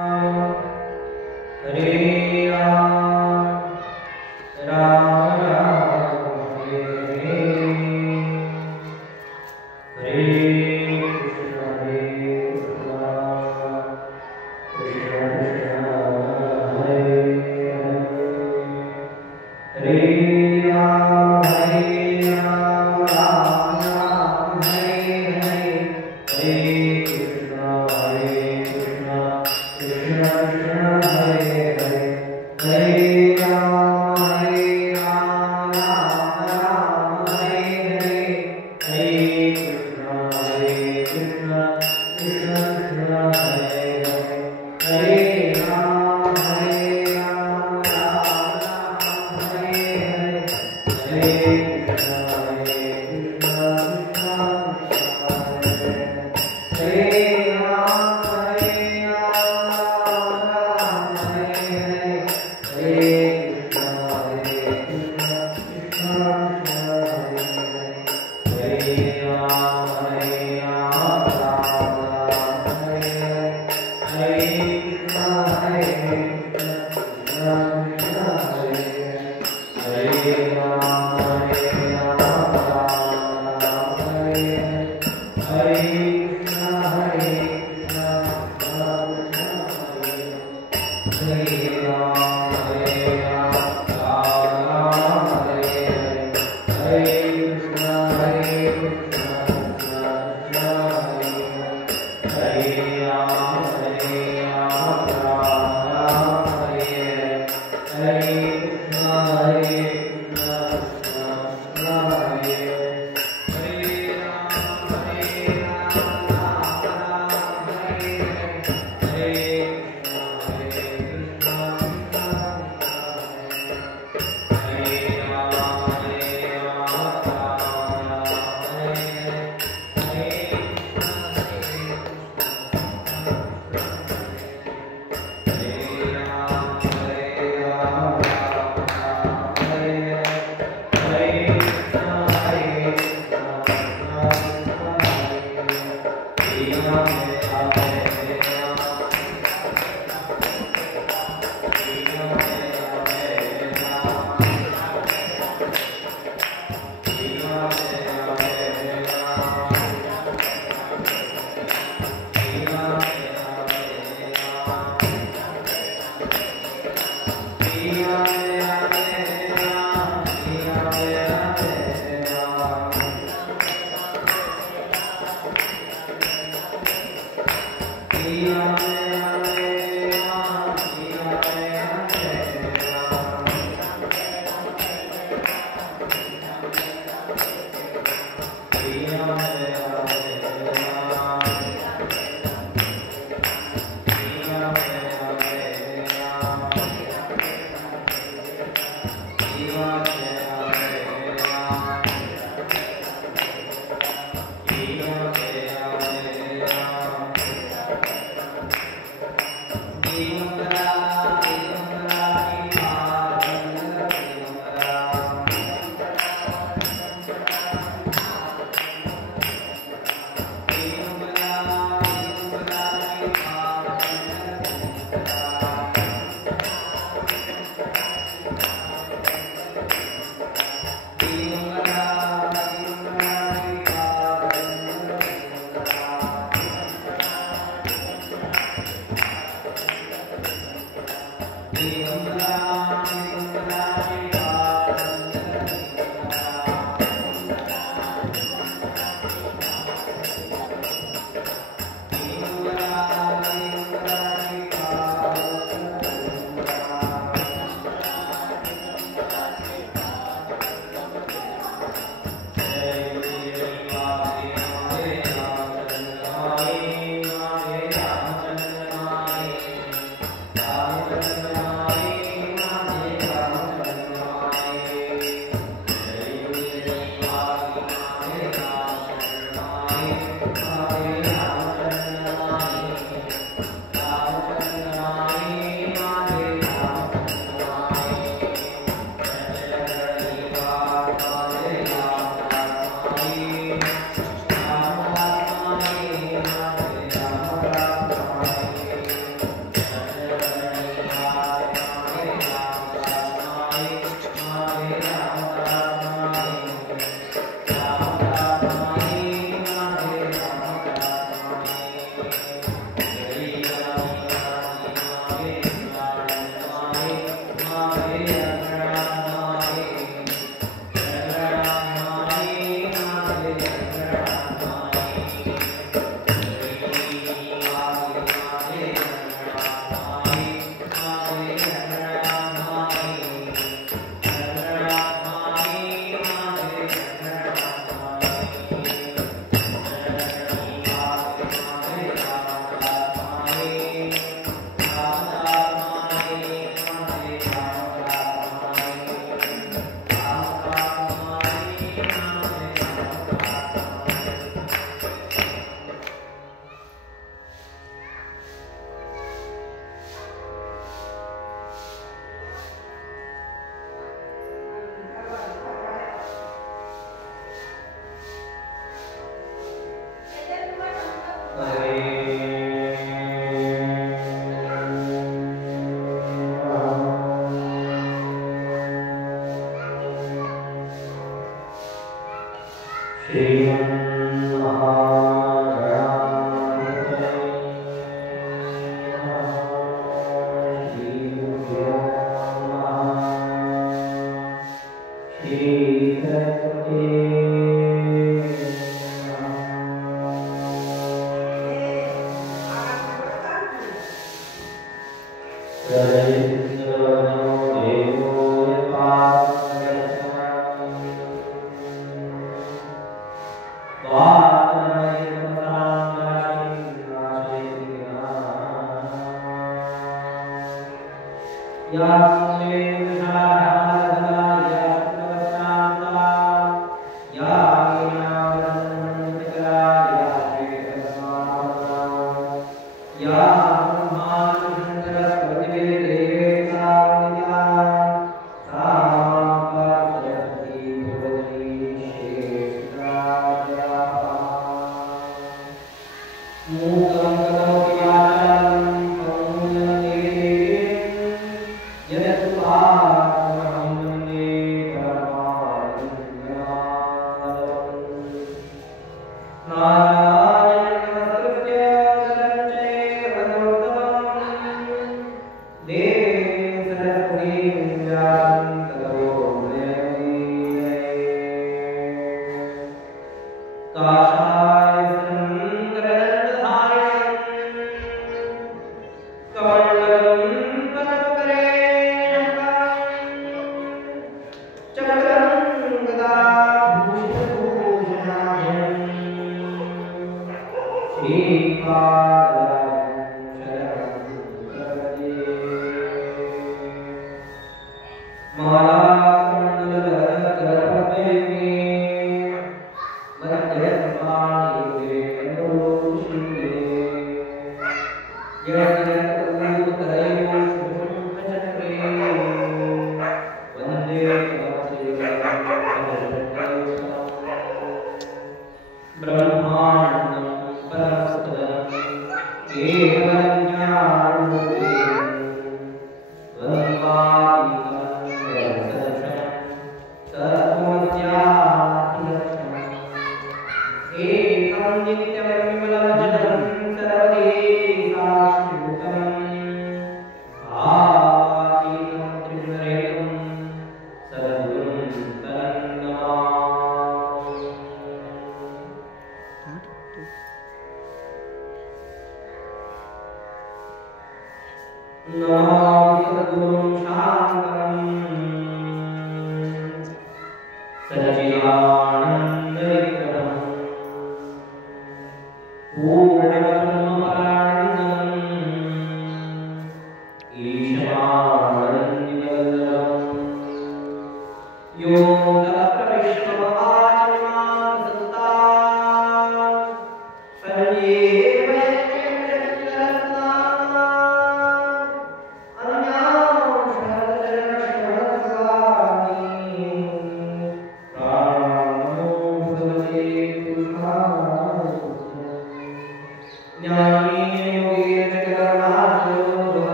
Hare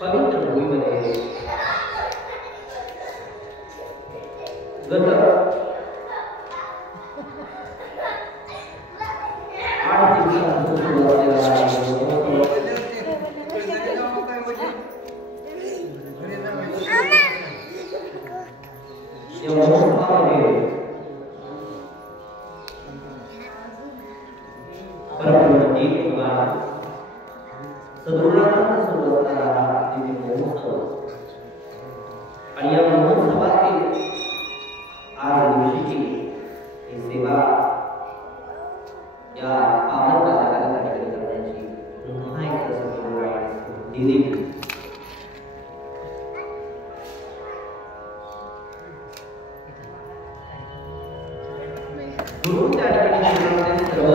पवित्र भूमीमध्ये गत 8 दिवसांपासून आणि या महोत्सवातील आज दिवशीची ही सेवा या पावन बालकांसाठी करण्याची पुन्हा एक संधी दिली. गुरु त्या ठिकाणी जीवनाचे सर्व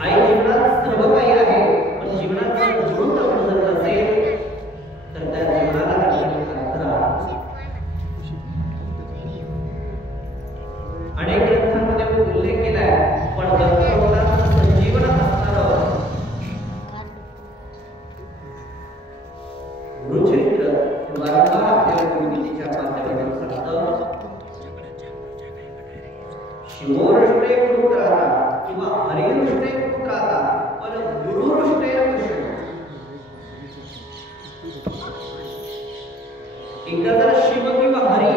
आई जीवनात सर्व काही आहे, पण जीवनात जर गुरु तत्व जर नसेल तर त्या जीवनाला अनेक ग्रंथांमध्ये उल्लेख केलाय, पण ग्रंथांना संजीवन असणारं गुरुचरित्र वारंवार आपल्याला गुरुगीतेच्या माध्यमातून सांगतं. शिवोरुष्टे गुरुत्राता किंवा हरिरुष्टे गुरुत्राता पण गुरुरुष्टे कृष्ण. एकदा जर शिव किंवा हरी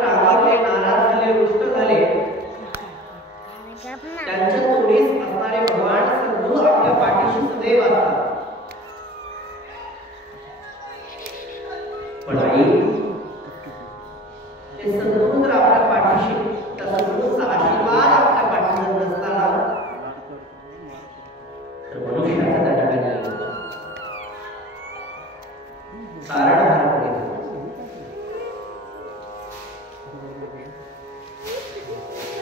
रागावले, नाराज झाले, रुष्ट झाले, त्यांच्या तोडीस असणारे भगवान सद्गुरू आपल्या पाठीशी सदैव असतात. पण आई ते सद्गुरू जर आपल्या पाठीशी, त्या सद्गुरूचा आशीर्वाद आपल्या पाठीवर नसताना तर मनुष्याचा त्या ठिकाणी तारणहार पडेल.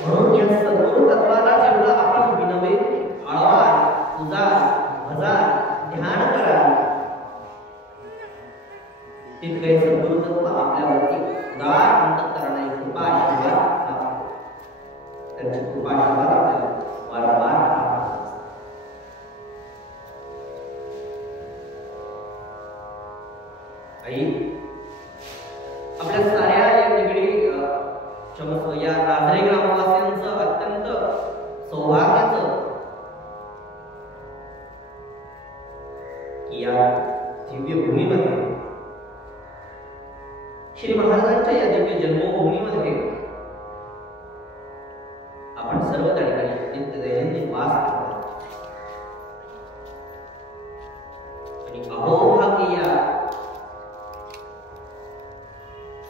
म्हणून या सद्गुरू तत्वाला जेवढा आपण विनवे, आळवा, पूजा, भजन, ध्यान कराल तितके सद्गुरू तत्व आपल्यावरती उदार अंतःकरणाने कृपा आशीर्वाद, त्यांची कृपा आशीर्वाद आपल्याला वारंवार. आई आपल्या साऱ्या या निगडी या राजरे ग्रामवासियांचं अत्यंत सौभाग्याचं की या दिव्य भूमीमध्ये, श्री महाराजांच्या या दिव्य जन्मभूमीमध्ये आपण सर्व त्या ठिकाणी नित्य दैनंदिन वास करतो. आणि अहोभाग्य या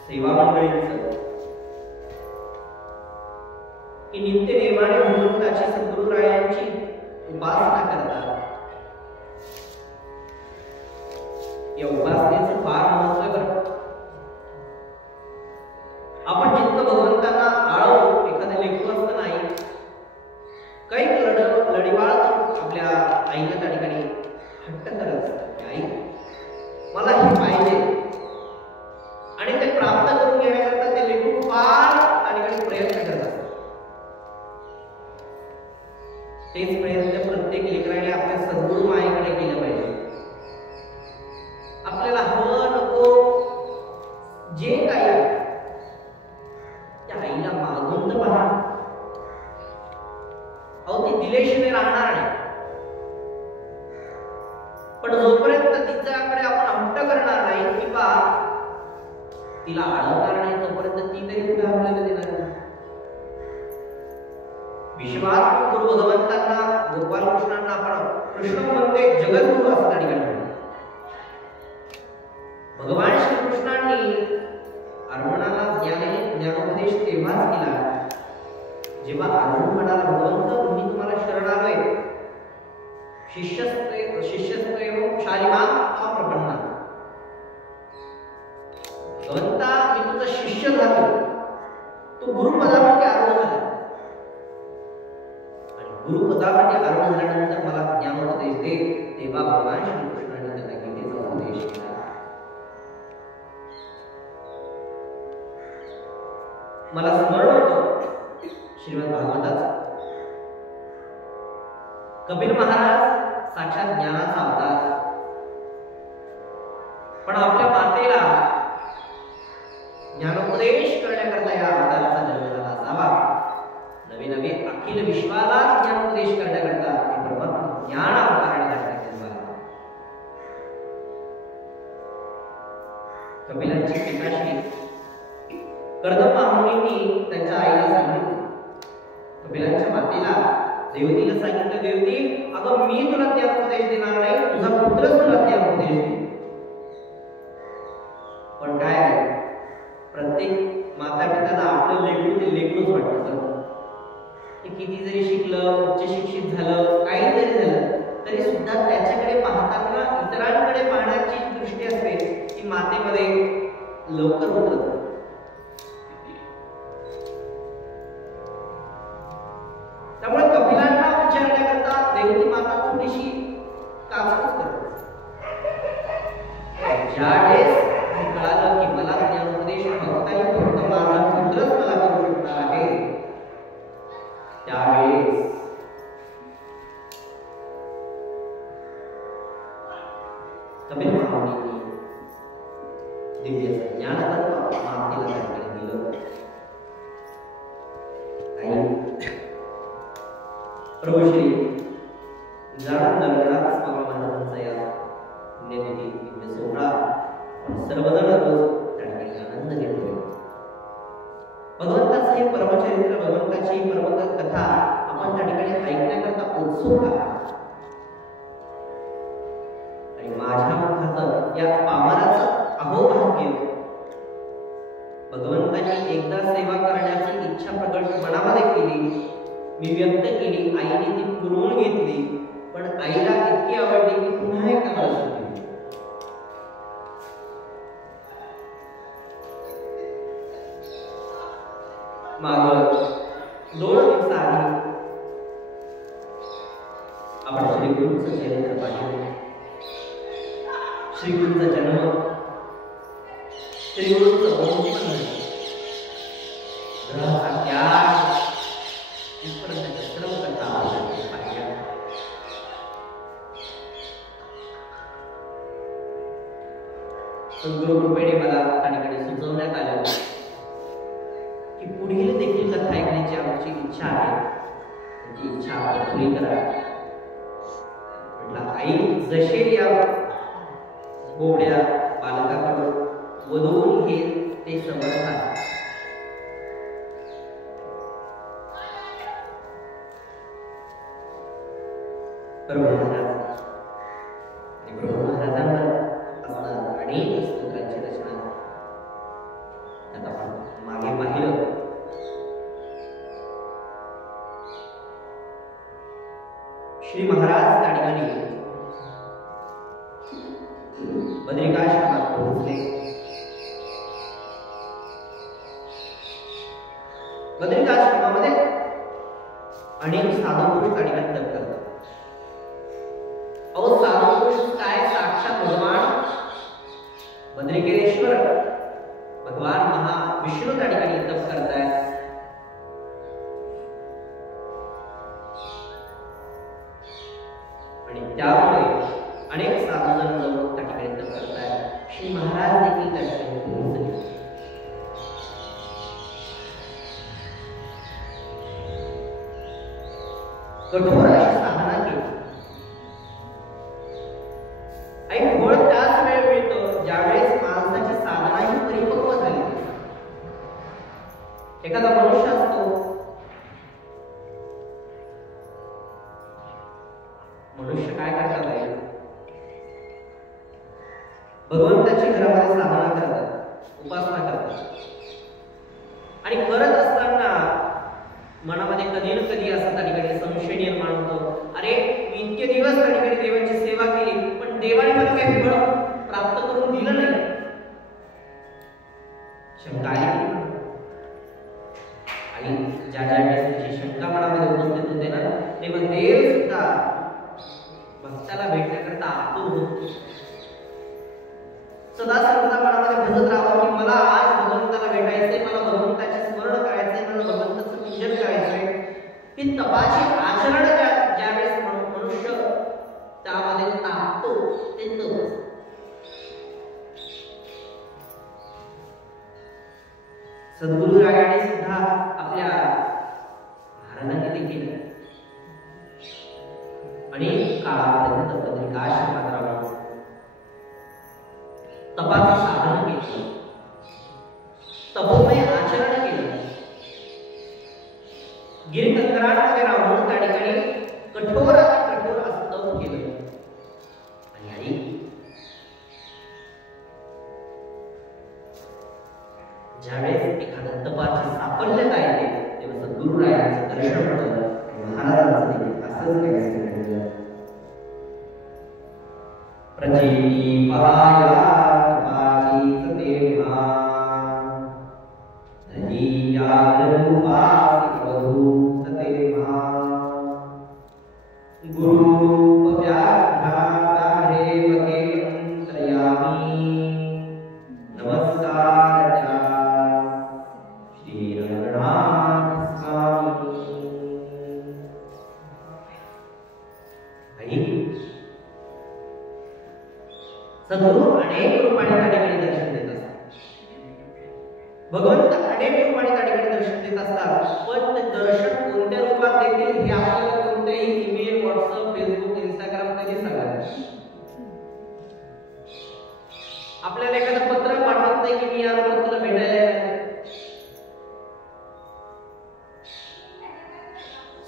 सेवा मंडळींचं की नित्य नेमाने भगवंताची सद्गुरुरायांची उपासना करतात. या उपासनेचं फार महत्व करतात. आपण जितकं भगवंतांना आळवू, एखाद्या लेकरू असतं नाही, काही लढीवाळ आपल्या आईच्या त्या ठिकाणी हट्ट करत, आई मला हे पाहिजे, आणि ते प्राप्त करून घेण्याकरता ते लेकरू फार त्या ठिकाणी प्रयत्न करतात. तेच प्रयत्न प्रत्येक लेकराने आपल्या सद्गुरू मायेकडे केलं पाहिजे. आपल्याला हवं नको जे काही आहे त्या आईला मागून तर पहा. अहो ती दिलेशिवाय राहणार नाही, पण जोपर्यंत तिच्याकडे आपण हट्ट करणार नाही किंवा तिला अडवणार नाही तोपर्यंत ती तरी कुठे आपल्याला देणार नाही. विश्वात गुरु भगवंतांना, गोपालकृष्णांना आपण कृष्ण वंदे जगद्गुरु असं त्या ठिकाणी म्हणतो. भगवान श्रीकृष्णांनी अर्जुनाला ज्ञानोपदेश तेव्हाच केला जेव्हा अर्जुन म्हणाला, भगवंत मी तुम्हाला शरण आलोय, शिष्यस्त्वेव शालिमां अहं प्रपन्ना. भगवंता मी तुझा शिष्य झालो, तू गुरुपदावरती आरूढ झाला, गुरुपदावरती आरूढ झाल्यानंतर मला ज्ञानोपदेश दे. तेव्हा भगवान श्रीकृष्णाने त्यांना गीतेचा उपदेश केला. मला स्मरण होतं श्रीमद भागवताचं. कपिल महाराज साक्षात ज्ञानाचा अवतार, पण आपल्या मातेला ज्ञानोपदेश करण्याकरता या अवताराचा जन्म झाला असावा. नवे नवे अखिल विश्वाला ज्ञानोपदेश करण्याकरता ते परमात्मा ज्ञान अवताराने जन्माला. कपिलांची पिताश्री कर्दम महामुनींनी त्यांच्या आईला सांगितलं, कपिलांच्या मातेला देवतीला सांगितलं, देवती अगं मी तुला ज्ञानोपदेश देणार नाही, तुझा पुत्रच तुला ज्ञानोपदेश देईल. पण काय प्रत्येक माता पित्याला आपलं लेकरू ते लेकरूच वाटतं. ते किती जरी शिकलं, उच्च शिक्षित झालं, काही जरी झालं तरी सुद्धा त्याच्याकडे पाहताना इतरांकडे पाहण्याची दृष्टी असते ती मातेमध्ये लवकर होत. त्यामुळे कपिलांना विचारण्याकरता देवती माता थोडीशी काचकच करते. ज्यावेळेस कळालं की मला ज्ञानोपदेश फक्त आणि फक्त माझा पुत्रच मला करू शकणार आहे, त्यावेळेस कपिल महामुनींनी दिव्य ज्ञान तत्व मातेला त्यांनी दिलं. प्रभू श्री जाणून दरगडात स्वामी महाराजांचा या पुण्यतिथी दिव्य सोहळा सर्वजण रोज त्या ठिकाणी आनंद घेतो. भगवंताचं हे परमचरित्र, भगवंताची परमगत कथा आपण त्या ठिकाणी ऐकण्याकरता उत्सुक आहात. आणि माझ्या मुखात या पामराचं अहोभाग्य, भगवंताची एकदा सेवा करण्याची इच्छा प्रकट मनामध्ये केली, मी व्यक्त केली, आईने ती पुरवून घेतली, पण आईला इतकी आवडली की पुन्हा एक करायला सुरू. माग 2 दिवसाआधी आपण श्रीगुरूंचं चरित्र पाहिलं. श्रीगुरूंचा जन्म, श्रीगुरूंचं वंशज, ग्रहाचा त्याग, इथपर्यंत श्रम करता पाहिलं. सद्गुरू कृपेने मला त्या ठिकाणी सुचवण्यात आलं की पुढील देखील कथा ऐकण्याची आमची इच्छा आहे, ती इच्छा आपण पुरी करा. म्हटलं आई जसे या बोबड्या बालकाकडून वधून हे ते समर्थ आहे, प्रभू महाराज आणि प्रभू महाराजांवर असणाऱ्या अनेक स्तोत्रांची रचना आता आपण मागे पाहिलं. श्री महाराज त्या ठिकाणी बद्रिकाश्रमात पोहोचले. बद्रिकाश्रमामध्ये अनेक साधू पुरुष त्या ठिकाणी तप करतात. अहो साधू पुरुष काय, साक्षात भगवान बद्रिकेश्वर भगवान महाविष्णू त्या ठिकाणी तप करतायत. आणि त्यामुळे अनेक साधूजन जाऊन त्या ठिकाणी तप करतायत. श्री महाराज देखील त्या ठिकाणी पोहोचले. कठोर अशी साधना केली. आणि फळ त्याच वेळ मिळतं ज्यावेळेस माणसाची साधना ही परिपक्व झाली. एखादा मनुष्य असतो, मनुष्य काय करतात आहे, भगवंताची घरामध्ये साधना करतात, उपासना करतात. आणि करत असताना मनामध्ये कधी ना कधी असं त्या ठिकाणी संशय निर्माण होतो, अरे मी इतके दिवस त्या ठिकाणी देवाची सेवा केली पण देवाने मला काही फळ प्राप्त करून दिलं नाही. शंका आली. आणि ज्या ज्या वेळेस शंका मनामध्ये उपस्थित होते ना, तेव्हा देव सुद्धा भक्ताला भेटण्याकरता आतुर होतो. सदा सर्वदा मनामध्ये भजत राहावं की मला आज भगवंताला भेटायचंय, मला भगवंताचे स्मरण करायचं. सद्गुरु रागाने सुद्धा आपल्या महाराजांनी देखील अनेक काळापर्यंत बद्रिकाश्रमात राहून तपाचं साधन केलं, तपोमय आचरण केलं, गिरिकंदरामध्ये राहून त्या ठिकाणी कठोर असं तप केलं. आणि आई ज्यावेळेस एखाद्या तपाची साफल्यता येते तेव्हा सद्गुरुरायांचं दर्शन होतं. महाराजांचं देखील असंच घडलं. प्रचिती पहाया तपाचीच तेव्हा धनी यादरूपासी अवधूत तेव्हा गुरुरूप व्याघ्राकारे बगे मंत्रयामी नमस्कार श्री रघुनाथ स्वामी. सद्गुरु अनेक रूपाने त्या ठिकाणी दर्शन देत असतात. भगवंत अनेक रूपाने त्या ठिकाणी दर्शन देत असतात. पण ते दर्शन कोणत्या रूपात देतील हे आपल्याला कोणत्याही ईमेल, व्हॉट्सअप, फेसबुक, इंस्टाग्राम कधी सांगायचं. आपल्याला एखादं पत्र पाठवत नाही की मी या रूपात तुला भेटायला.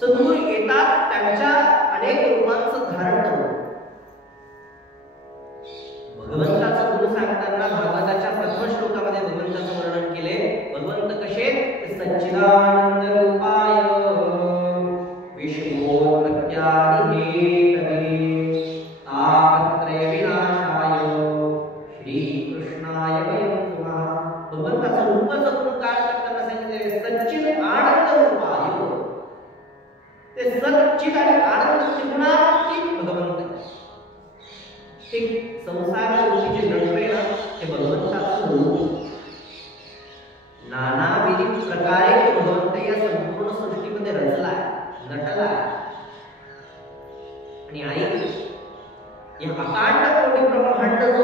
सद्गुरु येतात त्यांच्या अनेक रूपांचं धारण करून. भगवंताचा गुण सांगताना भागवताच्या प्रथम श्लोकामध्ये भगवंताचं वर्णन केले. भगवंत कसे? सच्चिदानंद रूपाय विश्वोत्पत्त्यादि हेतवे तापत्रय विनाशाय श्री कृष्णाय वयं नमः. भगवंताचं रूपाचं गुण काय करताना सांगितले? सच्चिद आनंद रूपाय. ते सच्चिद आणि आनंद त्रिगुणात्मक भगवंत. ते संसार रूपी जे नटवे ना ते भगवंताचं रूप. नानाविध प्रकारे भगवंत या संपूर्ण सृष्टीमध्ये रचलाय, नटलाय. आणि आई या अकांड कोटी ब्रह्मांड जो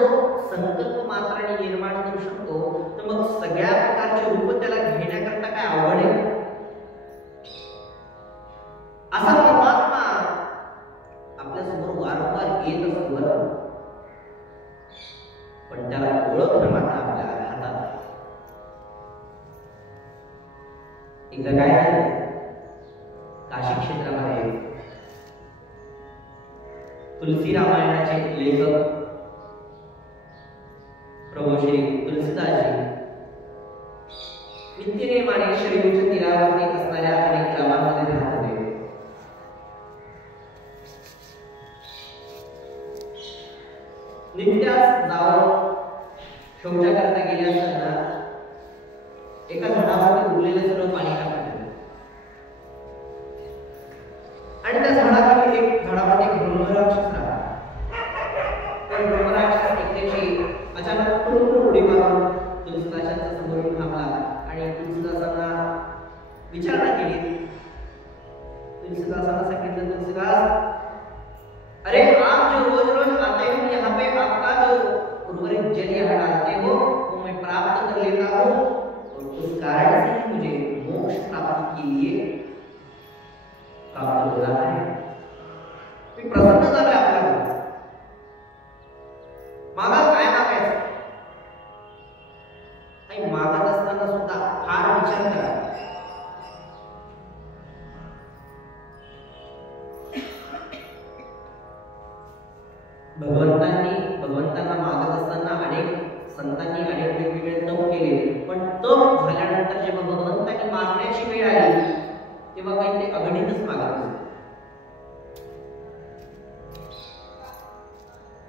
संकल्प मात्राने निर्माण करू शकतो, तर मग सगळ्या प्रकारचे रूप त्याला घेण्याकरता काय आवड आहे? असा परमात्मा आपल्या समोर वारंवार येत असतो. पण त्याला ओळखणं मात्र आपल्या हातात. एकदा काय झालं, काशी क्षेत्रामध्ये तुलसी रामायणाचे लेखक प्रभू श्री तुलसीदासजी नित्यनेमाने शरीराच्या तीरावरती असणाऱ्या अनेक गावांमध्ये राहत होते. नित्यास जाऊन शौचाकरता गेले असताना एका झाडावरती उरलेलं सर्व पाणी टाकलं आणि त्या झाडाखाली एक ब्रह्मराक्षस राहला. पण ब्रह्मराक्षस एकट्याची अचानक उडी मारून तुलसीदासांच्या समोर थांबला आणि तुलसीदासांना विचारणा केली. तुलसीदासांना सांगितलं, तुलसीदास, अरे आप जो रोज रोज आते हो यहाँ पे, आपका जो उर्वरित जल यहाँ डालते हो वो मैं प्राप्त कर लेता हूँ और उस कारण से मुझे मोक्ष प्राप्ति के लिए प्राप्त हो रहा है. मी प्रसन्न झालोय आपल्याला. मागा काय मागायचं? आणि मागत असताना सुद्धा फार विचार करा. भगवंतांना मागत असताना अनेक संतांनी अनेक वेगवेगळे तप केले. पण तप झाल्यानंतर जेव्हा भगवंतांनी मागण्याची वेळ आली तेव्हा काही ते अगणितच मागत होते.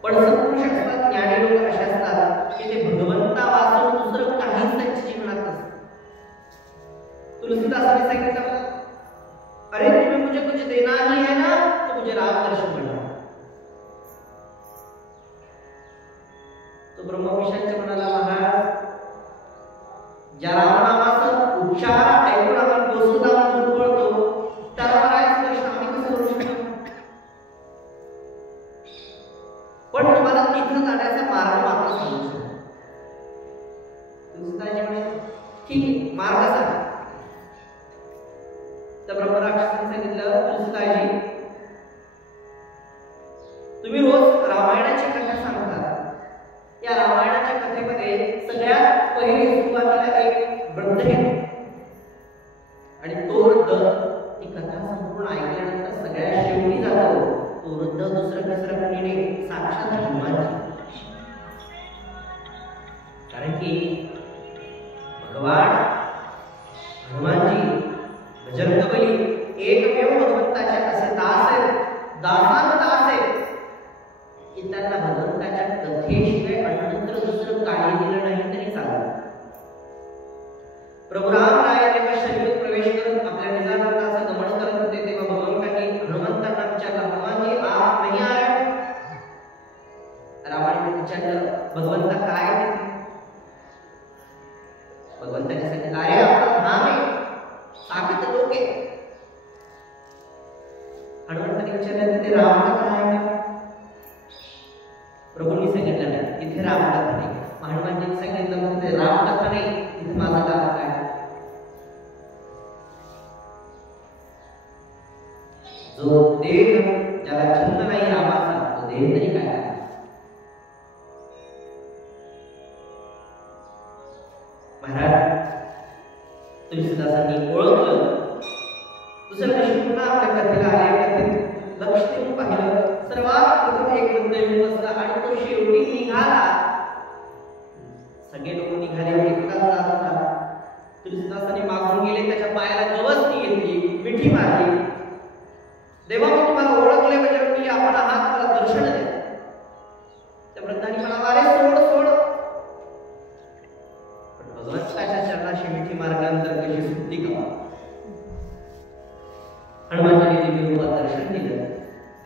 पण सत्पुरुष असतात, ज्ञानी लोक असे असतात की ते भगवंता वाचून दुसरं काहीच त्यांच्या जीवनात नसतं. तुलसीदासांनी सांगितलं, अरे तुम्ही मुझे कुछ देना ही है ना तो मुझे राम दर्शन मिळणार. तो ब्रह्मविषयांच्या म्हणाला, महाराज, ज्या रामनामाचा उच्चार ऐकून आपण वसुधाम दूर पडतो त्या रामायणाचं दर्शन आम्ही कसं करू शकतो? पण तुम्हाला तिथं जाण्याचा मार्ग मात्र सांगू शकतो. तुलसीदासजी म्हणे, ठीक आहे, मार्ग सांगा. तर ब्रह्मराक्षसाने सांगितलं, तुलसीदासजी तुम्ही रोज रामायणाची कथा सांगता. या रामायणाच्या कथेमध्ये सगळ्यात पहिली सुरुवातीला एक वृद्ध येतो आणि तो वृद्ध ती कथा संपूर्ण ऐकल्यानंतर सगळ्या शेवटी जातो. तो वृद्ध दुसरं तिसरं कोणी साक्षात हनुमानजी. कारण की भगवान हनुमानजी बजरंगबली एकमेव भगवंताचे असे दास आहेत, दासान दास आहेत की त्यांना भगवंताच्या कथेशिवाय अन्यत्र दुसरं काही दिलं नाही तरी चालतं. प्रभू रामराय जेव्हा शरीरात प्रवेश करून आपल्या निजानंदाचं गमन करत होते तेव्हा भगवंतांनी हनुमंतांना विचारलं, हनुमानजी आप नहीं आ रहे? रामाने विचारलं, भगवंता काय आहे? भगवंताने सांगितलं, अरे आपला धाम आहे, साबित लोक आहे. हनुमंतांनी विचारलं, तिथे रामकथा आहे का? प्रभूंनी सांगितलं नाही, तिथे रामकथा नाही. हनुमानजींनी सांगितलं, तिथे रामकथा नाही, तिथे माझं काम काय? जो देह ज्याला छंद नाही रामाचा, तो देह तरी काय? महाराज तुलसीदासांनी ओळखलं. दुसऱ्या दिवशी पुन्हा आपल्या कथेला आले. कथेत लक्ष देऊन पाहिलं, सर्वात प्रथम एक वृद्ध येऊन बसला आणि तो शेवटी निघाला. सगळे लोक निघाले, एकटाच जात होता. तुलसीदासांनी मागून गेले, त्याच्या पायाला गवसणी घेतली, मिठी मारली. देवा मी तुम्हाला ओळखले, बजरंगबली आपण आहात, मला दर्शन द्या. त्या वृद्धाने म्हणाला, अरे सोड सोड. पण भगवंताच्या चरणाशी मिठी मारल्यानंतर कशी सुट्टी का? हनुमानजीने दिव्य दर्शन दिलं.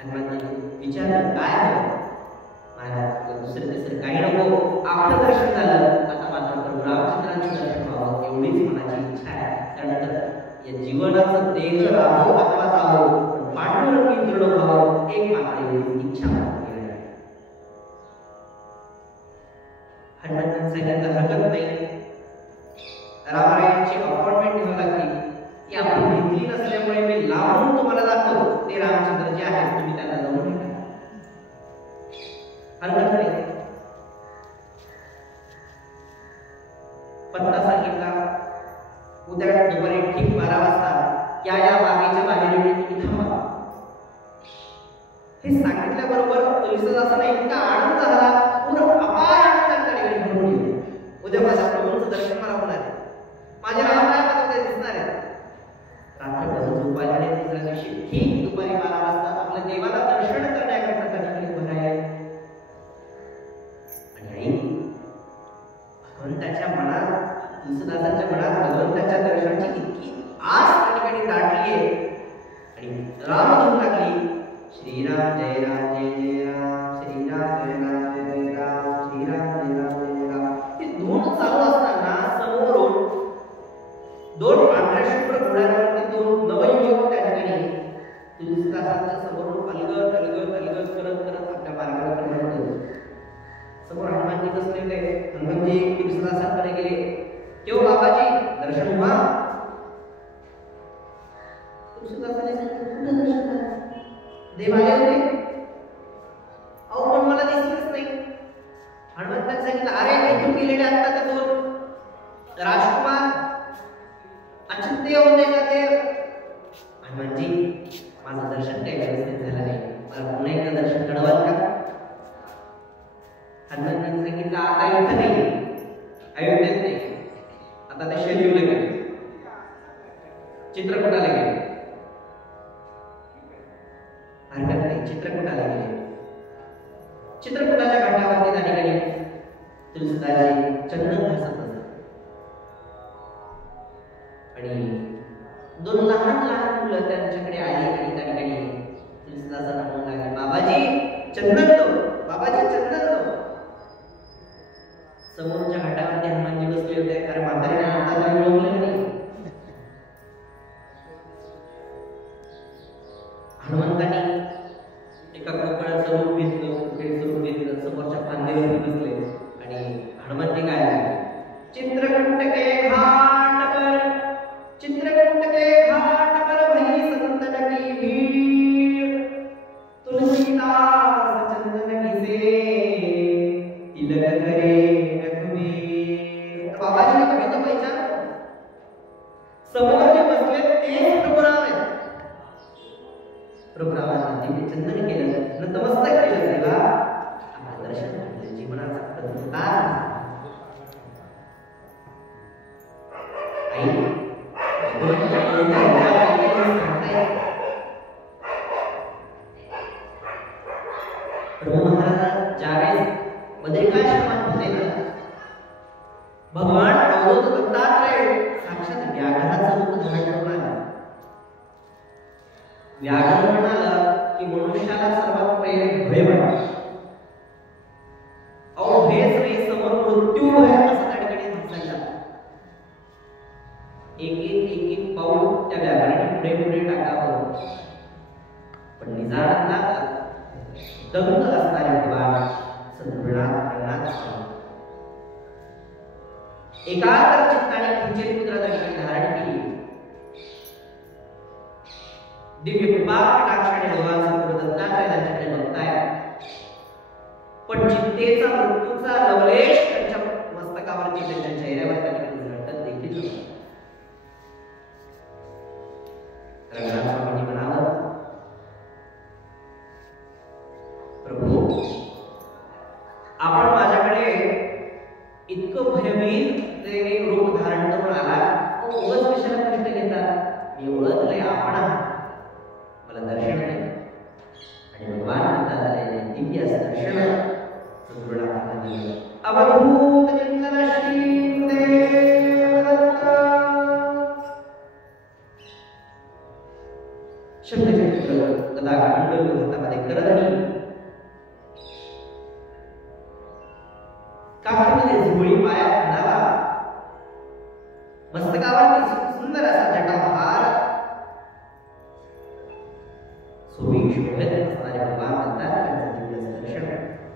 हनुमानजीने विचारलं, काय हवं? महाराज दुसरं तिसरं काही नको, आपलं दर्शन झालं, आता मात्र प्रभू रामचंद्रांचं दर्शन व्हावं एवढीच मनाची इच्छा आहे. त्यानंतर या जीवनाचं देह राहो अथवा जावो, पांडुरंगी दृढ व्हावं, एक मात्र एवढी इच्छा आहे. हनुमानजींनी सांगितलं, हरकत नाही, रामरायांची अपॉइंटमेंट घ्यावी लागली. ती आपण घेतली नसल्यामुळे मी लावून तुम्हाला दाखवतो. ते रामचंद्र जे आहेत तुम्ही त्यांना जाऊन भेटा. हरकत नाही. पत्ता सांगितला, उद्या दुपारी ठीक 12 वाजता या बागेच्या बाहेर येऊन तुम्ही थांबा. हे सांगितल्याबरोबर तुलसीदासांना इतका आनंद झाला, पूर्ण अपार आनंदाने भरून गेले. उद्या माझ्या प्रभूंचं दर्शन मला होणार आहे, माझ्या रामराय मला उद्या दिसणार आहे. रात्रभर झोप आली नाही. दुसऱ्या दिवशी ठीक दुपारी 12 वाजता आपल्या देवाला दर्शन करण्याकरता त्या ठिकाणी उभं राहिले. आणि आई भगवंताच्या मनात, तुलसीदासांच्या मनात भगवंताच्या दर्शनाची इतकी आस त्या ठिकाणी दाटली आहे आणि रामधून लागली, श्रीराम जय राम जय जय राम, श्रीराम जय राम जय जय राम, श्रीराम जय राम जय राम. ती धून चालू असताना समोरून दोन पांढऱ्या शुभ्र घोड्यांवरती दोन नवयुवक त्या ठिकाणी तुलसीदासांच्या समोरून अलगद अलगद अलगद करत करत आपल्या मार्गावर कडे समोर हनुमानजी बसले होते. हनुमानजी तुलसीदासांकडे गेले. तेव्हा बाबाजी दर्शन व्हा. तुलसीदासांनी सांगितलं, कुठं दर्शन झालं? देव आले होते, अहो पण मला दिसलंच नाही. हनुमंतांनी सांगितलं, अरे इथून गेलेले आता का दोन राजकुमार अचिंत्य होते का ते? हनुमानजी माझं दर्शन काही व्यवस्थित झालं नाही, मला पुन्हा एकदा दर्शन घडवाल का? हनुमानजींनी सांगितलं, आता इथं नाही, अयोध्येत नाही, आता ते शैलीला गेले, चित्रकूटाला गेले. हरकत नाही, चित्रकूटाला गेले. चित्रकूटाच्या घाटावरती त्या ठिकाणी तुलसीदासजी चंदन घासत असत आणि दोन लहान लहान मुलं त्यांच्याकडे आली आणि त्या ठिकाणी तुलसीदासांना म्हणू लागले, बाबाजी चंदन दो, बाबाजी चंदन दो. समोरच्या घाटावरती हनुमानजी बसले होते. अरे म्हातारीने हाताला ओळखलं नाही. हनुमंतांनी एका कोकणाचं रूप घेतलं, कुठे स्वरूप घेतलं, समोरच्या फांदीवरती बसले आणि हनुमंती काय चित्रकूट के घाट तिलक करे रघुवीर. बाबाजी कभी तो पहिचान समोर जे बसले तेच प्रभुराम आहेत. प्रभुरामांना दिव्य चंदन केलं, नतमस्तक केलं, त्याला आपलं दर्शन घडलं. जीवनाचा प्रथमतार आई प्रभू महाराज ज्यावेळेस बद्रिकाश्रमात होते ना, भगवान अवधूत दत्तात्रय साक्षात व्याघ्राचं रूप धारण करून आले. व्याघ्र म्हणाला की मनुष्याला सर्वात पहिले भय वाटतं. अहो भयच नाही, समोर मृत्यू आहे असं त्या ठिकाणी दिसायला. एक पाऊल त्या व्याघ्राने पुढे पुढे टाकावं, पण निजानंदात दंग असणारे भगवान सद्गुणात एकाग्र चित्ताने किंचित मुद्रा त्या ठिकाणी धारण केली. दिव्य कृपा कटाक्षाने भगवान सद्गुरु दत्तात्रय त्यांच्याकडे बघतायत, पण चित्तेचा मृत्यूचा लवलेश त्यांच्या मस्तकावरती, त्यांच्या चेहऱ्यावर त्या ठिकाणी झळकत देखील नव्हता. रंगनाथ स्वामींनी म्हणावं, प्रभू आपण माझ्याकडे इतकं भयभीत रूप धारण करून आला, उगाच कशाला कष्ट घेता? मी ओळखलंय आपण मला दर्शन नाही. आणि भगवान म्हणतात दिव्य असं दर्शन सद्गुरूंना दिलं. अवधूत निंदन श्री देवदत्त शब्दचक्र गदा मंडल हातामध्ये करधनी, काखेमध्ये झोळी, पायात घडावा, मस्तकावरती सुंदर असा जटाभार सोबी शोभत असणारे भगवान म्हणतात त्यांचं दिव्य दर्शन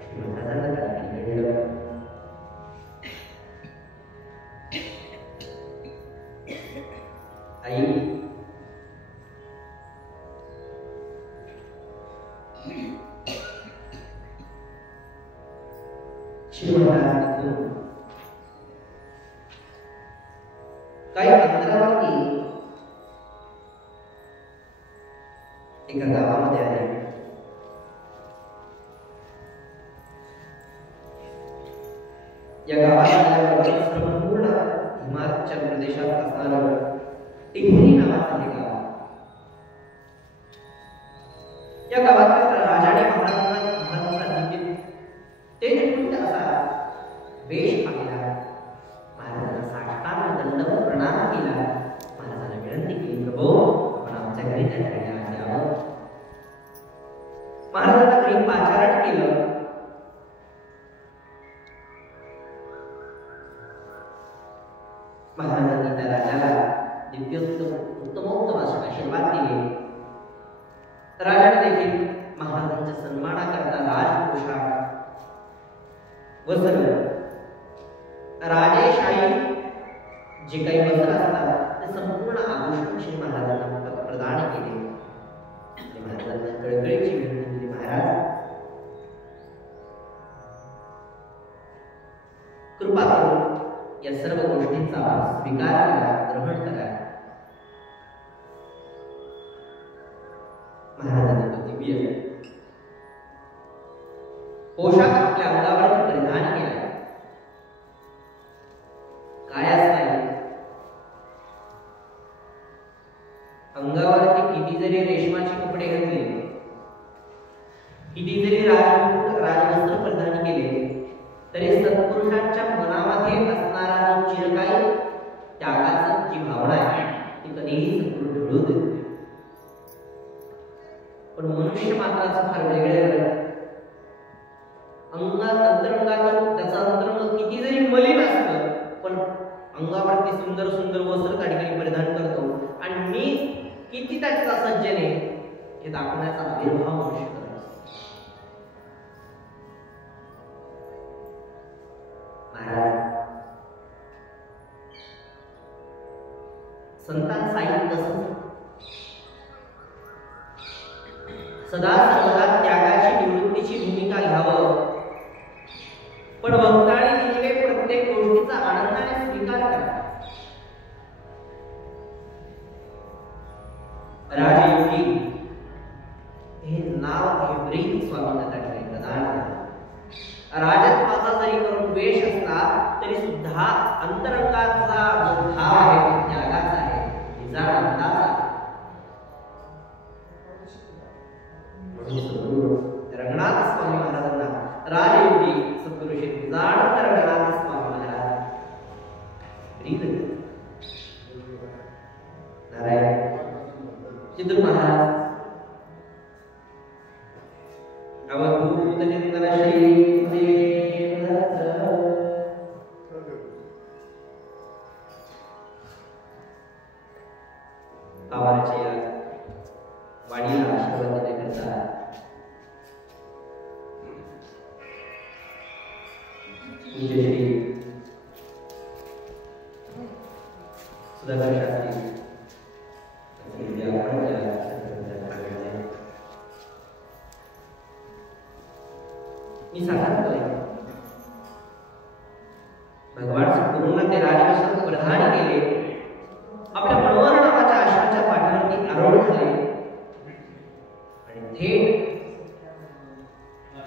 श्रीमंतांना त्या ठिकाणी घडलं. आई श्रीमंतांना काही अंतरावरती एका गावामध्ये आले. या गावात संपूर्ण हिमाचल प्रदेशात असणारं टिहरी नावाचं हे गाव. या गावातील राजाने महाराजांना ते निपुण असा वेश पाहिला. महाराजांना साष्टांग दंडवत प्रणाम केला. महाराजांना विनंती केली, प्रभू आपण आमच्या घरी त्या ठिकाणी यावं. महाराजांना घरी पाचारण केलं. महाराजांनी त्या राजाला उत्तमोत्तम असे आशीर्वाद दिले. राजाने देखील महाराजांच्या सन्मानाकरता राजपोशाख वस्त्र, राजेशाही जे काही वस्त्र असतात ते संपूर्ण आभूषण श्री महाराजांना प्रदान केले. महाराजांना कळकळीची विनंती केली, महाराज कृपा करून या सर्व गोष्टींचा स्वीकार करा, ग्रहण करा. महाराजांनी तो दिव्य पोशाख आपल्या अंगावर परिधान केला. काय असताय अंगावरती किती जरी रेशमाचे कपडे घातले, किती जरी राजमुकुट राजवस्त्र परिधान केले, तरी सत्पुरुषांच्या मनामध्ये असणारा जो चिरकाई त्यागाची जी भावना आहे ती कधीही सत्पुरुष ढळू देत नाही. पण मनुष्य मात्राचं फार वेगळे अंतरंगातून त्याचा अंतरंग किती जरी मलिन असलं पण अंगावरती सुंदर सुंदर वस्त्र त्या ठिकाणी परिधान करतो आणि मी किती त्याचा सज्जने हे दाखवण्याचा आविर्भाव मनुष्य करतो. महाराज संतान साहित्य सदा सर्वदा त्यागाची निवृत्तीची भूमिका घ्यावं पण भक्तांनी दिलेल्या प्रत्येक गोष्टीचा आनंदाने स्वीकार करा. राजयोगी हे नाव हेब्री स्वामींना त्याकडे प्रदान करा. राजत्वाचा जरी करून द्वेष असला तरी सुद्धा अंतरंगाचा जो भाव आहे तो त्यागाचा आहे, निजानंदाचा. रंगनाथ स्वामी महाराजांना राजयोगी सद्गुरु श्री निजानंद रंगनाथ स्वामी महाराज नारायण चित्र महाराज अवधूत निंदन श्री पावाच्या वाणीला आशीर्वाद देण्याकरता पूज्य श्री सुधाकर शास्त्री मी सांगतोय भगवान सद्गुरूंना ते राजवंशात प्रधान केले. आपल्या मनोहर नावाच्या आश्रमाच्या पाठीवरती आरोहण झाले आणि थेट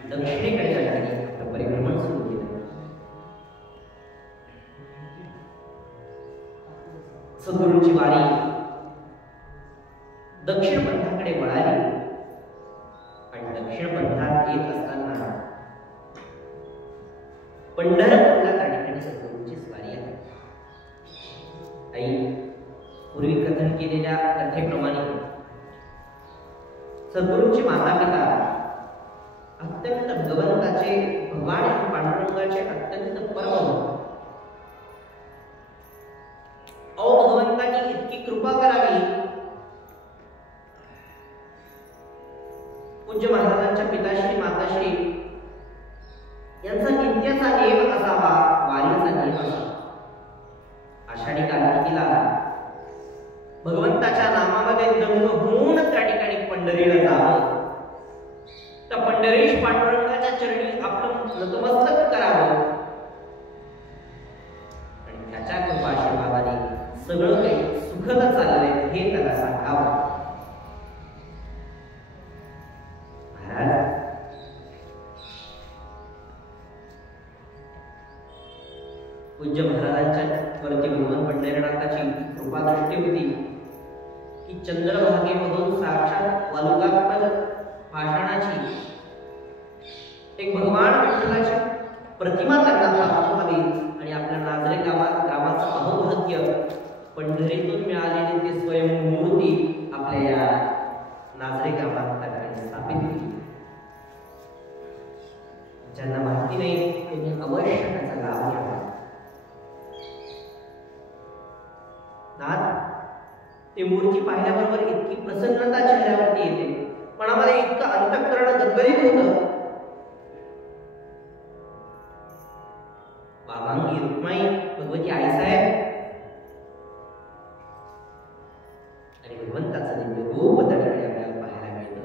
दक्षिणेकडे जाण्यासाठी आपलं परिभ्रमण सुरू केलं. सद्गुरूंची वारी दक्षिण पंथाकडे वळाली आणि दक्षिण पंथात येत असताना पंढरपूरला त्या ठिकाणी सद्गुरूंची स्वारी आहे. आई पूर्वी कथन केलेल्या कथेप्रमाणे सद्गुरूंची माता पिता अत्यंत भगवंताचे भगवान पांडुरंगाचे अत्यंत परम. भगवंतांनी इतकी कृपा करावी, पूज्य महाराजांच्या पिताश्री माताश्री यांचा नित्याचा नेम असावा, वारीचा नेम असावा. आषाढी कार्तिकीला भगवंताच्या नामामध्ये दंग होऊन त्या ठिकाणी पंढरीला जावं, त्या पंढरीश पांडुरंगाच्या चरणी आपलं नतमस्तक करावं आणि त्याच्या कृपा आशीर्वादाने सगळं काही सुखद चाललंय हे त्याला सांगावं. महाराज पूज्य महाराजांच्या वरती भगवान पंढरीनाथाची कृपा दृष्टी होती की चंद्रभागेमधून साक्षात वालुकात्मक पाषाणाची एक भगवान विठ्ठलाची प्रतिमा त्यांना प्राप्त व्हावी आणि आपल्या नाझरे गावाचं अहोभाग्य पंढरीतून मिळालेली ती स्वयंमूर्ती आपल्या या नाझरे गावात त्यांनी स्थापित केली. ज्यांना माहिती नाही त्यांनी अवश्य त्याचा लाभ घ्यावा. ती मूर्ती पाहिल्याबरोबर इतकी प्रसन्नता चेहऱ्यावरती येते, मनामध्ये इतकं अंतःकरण गदगदित होतं. वामांगी रुक्माई भगवती आईसाहेब आणि भगवंताचं दिव्य रूप त्या ठिकाणी आपल्याला पाहायला मिळतं.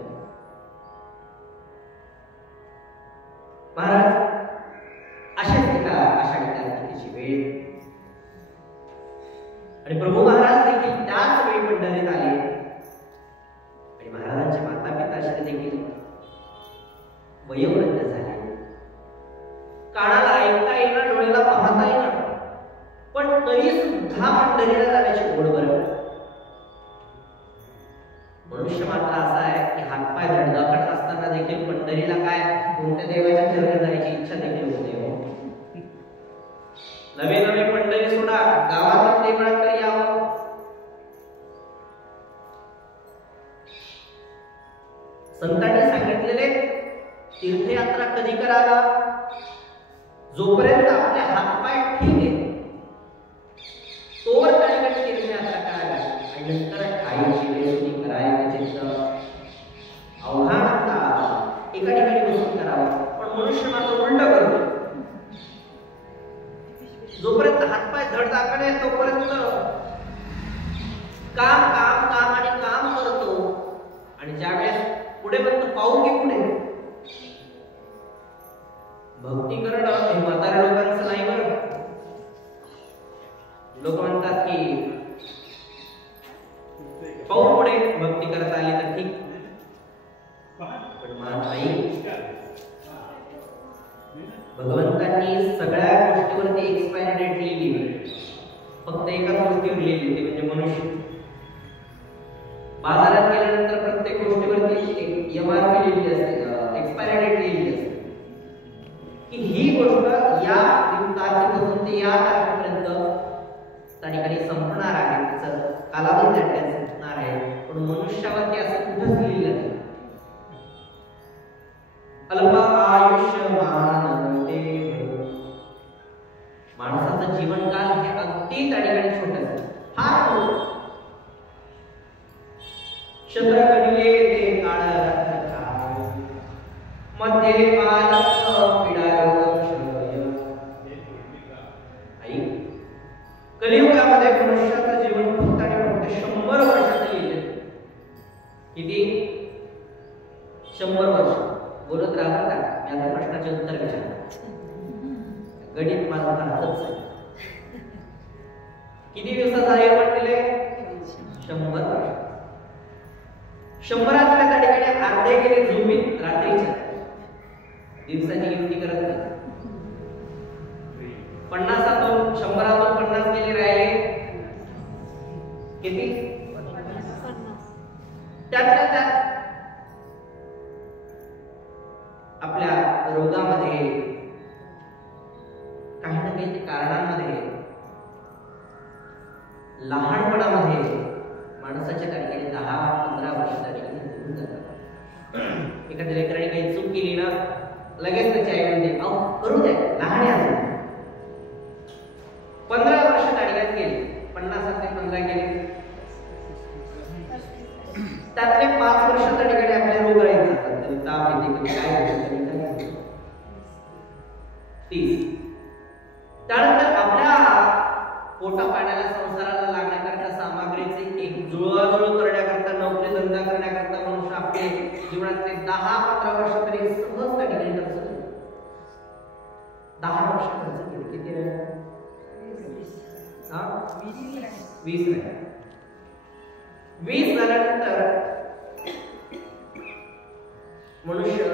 महाराज अशाच एका आषाढी कार्तिकीची वेळ आणि प्रभू महाराज देखील त्याच वेळी पंढरीत आले आणि महाराजांचे माता पिताश्री देखील वयोवृद्ध झाले. कानाला ऐकता येणार, डोळ्याला पाहता येणार, पण तरी सुद्धा पंढरीला जाण्याची ओढ बरं. मनुष्य मात्र असा आहे की हातपाय धडधाकट असताना देखील पंढरीला काय कोणत्या देवाच्या चरणी जायची इच्छा देखील होते. नवे नवे पंढरी सोडा, गावातील देवळात तरी यावं. संतांनी सांगितलेले तीर्थयात्रा कधी करावा, जोपर्यंत आपले हातपाय ठीक आहे तोवर त्या ठिकाणी तीर्थयात्रा करावी आणि नंतर खायची वेळी करायची आव्हान एका ठिकाणी बसून करावं. पण मनुष्य मात्र उलट करतो. जोपर्यंत हातपाय धडधाकट आहे तोपर्यंत काम काम काम आणि काम करतो आणि ज्यावेळेस पुढे म्हणतो पाहू की पुढे भक्ती करणं हे म्हाताऱ्या लोकांचं नाही बरं. लोक म्हणतात की पाहू पुढे भक्ती करता आली तर ठीक, पण आई भगवंतांनी सगळ्या गोष्टीवरती एक्सपायरी डेट लिहिली, फक्त एका गोष्टीवर लिहिली ती म्हणजे मनुष्य. बाजारात गेल्यानंतर प्रत्येक गोष्टीवरती MRP लिहिली असते, एक्सपायरी डेट लिहिली असते की ही गोष्ट या तारखेपासून ते या तारखेपर्यंत त्या ठिकाणी संपणार आहे, त्याचा कालावधी त्या ठिकाणी संपणार आहे. पण मनुष्यावरती असं कुठंच लिहिलं नाही. अल्प आयुष्यमान देव, माणसाचं जीवनकाल हे अगदी त्या ठिकाणी छोटं फार मोठं. शत्र कडिले ते काळ मध्ये बालक पिडारोग क्षय. आई कलियुगामध्ये मनुष्याचं जीवन फक्त आणि फक्त 100 वर्षाचं लिहिलं. किती? 100 वर्ष. बोलत राहा का, मी आता प्रश्नाचे उत्तर विचार. गणित माझं हातच आहे. किती दिवसाचा आयुर्मान दिले? 100 वर्ष. 100 त्या ठिकाणी अर्धे गेले झोपीत रात्रीच्या, दिवसाची गिनती करत नाही. 50 100 गेले राहिले किती? त्यात आपल्या रोगामध्ये काही ना काही कारणांमध्ये लहानपणामध्ये माणसाच्या त्या ठिकाणी 10-15 वर्ष त्या ठिकाणी निघून जातात. एखाद्या लेकराने काही चूक केली ना, लगेच त्याची आई म्हणते अहो करू द्या, लहान आहे अजून. 15 वर्ष त्या ठिकाणी गेली, 50 ते 15 गेले, त्यातले 5 वर्ष त्या ठिकाणी आपले रोग राहील जातात. तरी ताप येते, कधी काय होतं, कधी काय होतं. 30 त्यानंतर आपल्या पोटा पाण्याला संसाराला लागण्याकरता सामग्रीचे एक जुळवाजुळव करण्याकरता, नोकरी धंदा करण्याकरता मनुष्य आपले जीवनातले 10-15 वर्ष तरी सहज त्या ठिकाणी खर्च केले. 10 वर्ष खर्च केले. किती राहिले? 20 राहिले. 20 झाल्यानंतर मनुष्य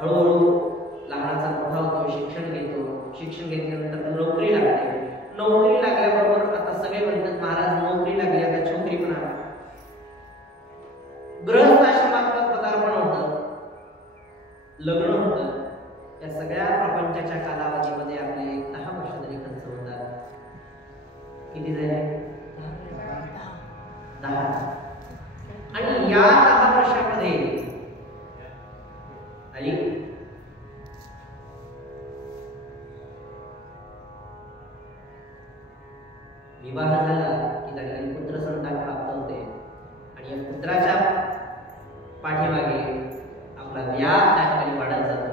हळूहळू लहानाचा मोठा होतो, शिक्षण घेतो. शिक्षण घेतल्यानंतर नोकरी लागते. नोकरी लागल्याबरोबर आता सगळे म्हणतात महाराज नोकरी लागली, आता छोकरी पण आली. गृहस्थाश्रमात पदार्पण होतं, लग्न होतं. या सगळ्या प्रपंचाच्या कालावधीमध्ये आपले 10 वर्ष तरी खर्च होतात. किती झाले? 10. आणि या 10 वर्षामध्ये आई विवाह झाला की त्या ठिकाणी पुत्र संतान प्राप्त होते. आणि या पुत्राच्या पाठीमागे आपला व्याप त्या ठिकाणी वाढत जातो.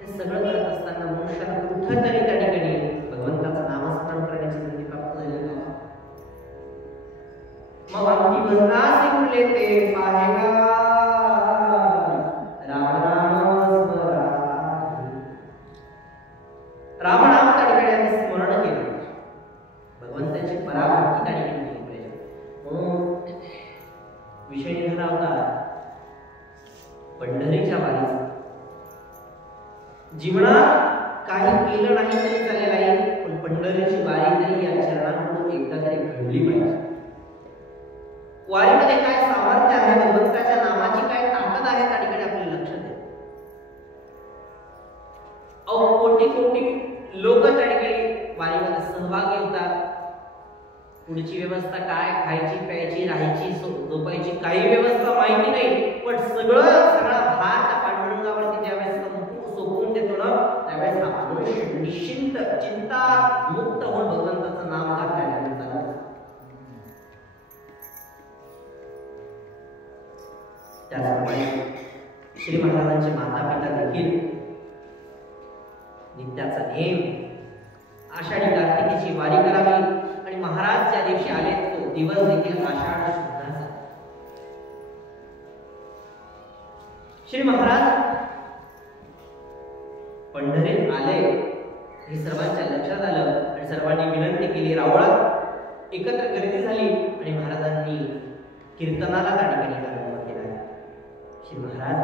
ते सगळं करत असताना मनुष्याला कुठंतरी त्या ठिकाणी भगवंताचं नामस्मरण करण्याची संधी प्राप्त झाली का? मग आमची भजनाचे म्हणले ते पाहेगा रामनाम त्या ठिकाणी स्मरण केलं. भगवंताची पराभक्ती त्या ठिकाणी केली पाहिजे. विषय निघाला होता पंढरीच्या वारीचा. जीवनात काही केलं नाही तरी चालेल आहे, पण पंढरीची वारी तरी या चरणांकडून एकदा तरी घडली पाहिजे. वारीमध्ये काय सामर्थ्य आहे, भगवंताच्या नामाची काय ताकद आहे त्या ठिकाणी आपले लक्ष द्या. कोटी लोक त्या ठिकाणी वारीमध्ये सहभागी होतात. पुढची व्यवस्था काय, खायची प्यायची राहायची झोपायची काही व्यवस्था माहिती नाही, पण सगळा भार त्या पांडुरंगावरती ज्यावेळेस सोपवून देतो ना, त्यावेळेस आपण निश्चिंत चिंता मुक्त होऊन भगवंताचं नाम गायला चालू. त्याचप्रमाणे श्री महाराजांचे माता पिता देखील नित्याचा नेम आषाढी कार्तिकीची वारी करावी. आणि महाराज ज्या दिवशी आले तो दिवस देखील आषाढ शुद्धाचा. श्री महाराज पंढरीत आले आले हे सर्वांच्या लक्षात आलं आणि सर्वांनी विनंती केली. रावळात एकत्र गर्दी झाली आणि महाराजांनी कीर्तनाला त्या ठिकाणी आरंभ केला. श्री महाराज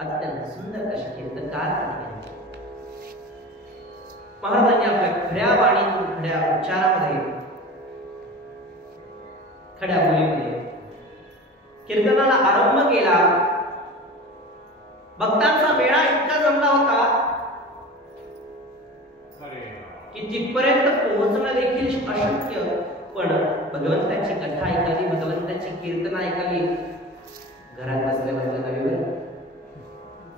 अत्यंत सुंदर असे कीर्तनकार त्या ठिकाणी. महाराजांनी आपल्या खऱ्या वाणीतून खऱ्या उच्चारामध्ये खड्या बोलीमध्ये कीर्तनाला आरंभ केला. भक्तांचा मेळा इतका जमला होता की जिथपर्यंत पोहोचणं देखील अशक्य, पण भगवंताची कथा ऐकावी, भगवंताची कीर्तन ऐकावी घरात बसल्या बसल्या.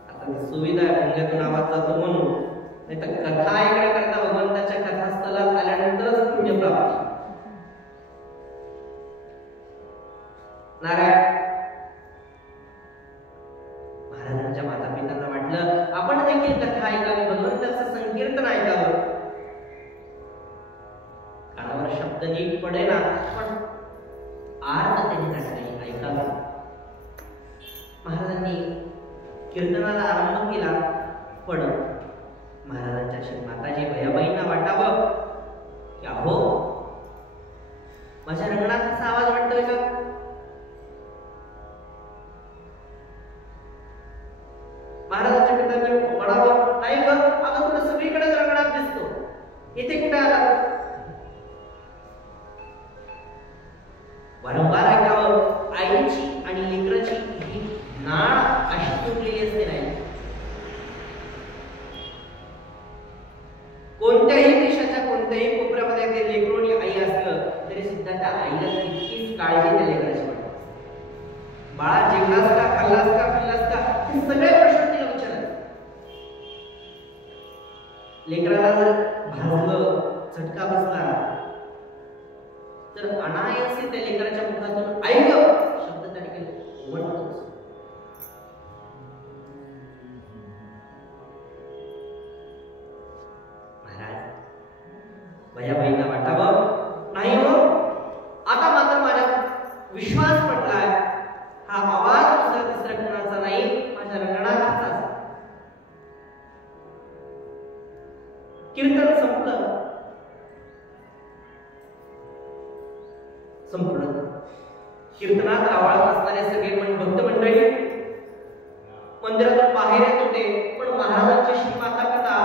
आता सुविधा आहे, भंग्यातून आवाज जातो म्हणून, नाही तर कथा ऐकण्याकरता भगवंताच्या कथास्थळात आल्यानंतरच पुण्य प्राप्ती. नारायण महाराजांच्या माता पित्यांना वाटलं आपण देखील कथा ऐकावी, भगवंताचं संकीर्तन ऐकावं. कानावर शब्द नीट पडेना, पण अर्थ त्यांनी त्यासाठी ऐकावा. महाराजांनी कीर्तनाला आरंभ केला, पण महाराजांच्या श्री माताजी भयाबाईंना वाटावं की अहो माझ्या रंगणात असा आवाज वाटतोय का? महाराजांच्या पित्यांनी म्हणावं नाही ग, अगं तुला सगळीकडे रंगणात दिसतो, इथे कुठे आला? वारंवार ऐकावं. आईची आणि लेकराची ही नाळ अशी तुटलेली असते नाही. कोणत्याही देशाच्या कोणत्याही कोपऱ्यामध्ये ते लेकरू आणि आई असलं तरी सुद्धा त्या आईला तितकीच काळजी त्या लेकराची वाटते. बाळा जेवलास का, खाल्लास का, पिल्लास का, हे सगळे प्रश्न तिला विचारतात. लेकराला जर भाजलं, झटका बसला तर अनायासे त्या लेकराच्या मुखातून आई ग शब्द त्या ठिकाणी उमटतोच. महाराज भयाबाईंना वाटावं नाही हो, आता मात्र माझ्या विश्वास पटलाय, हा आवाज दुसऱ्या कोणाचा नाही, माझ्या रंगणाचा. कीर्तन संपलं. संपूर्ण कीर्तनात आवाळत असणारे सगळे भक्त मंडळी मंदिरातून बाहेर येत होते, पण महाराजांची श्री माता पिता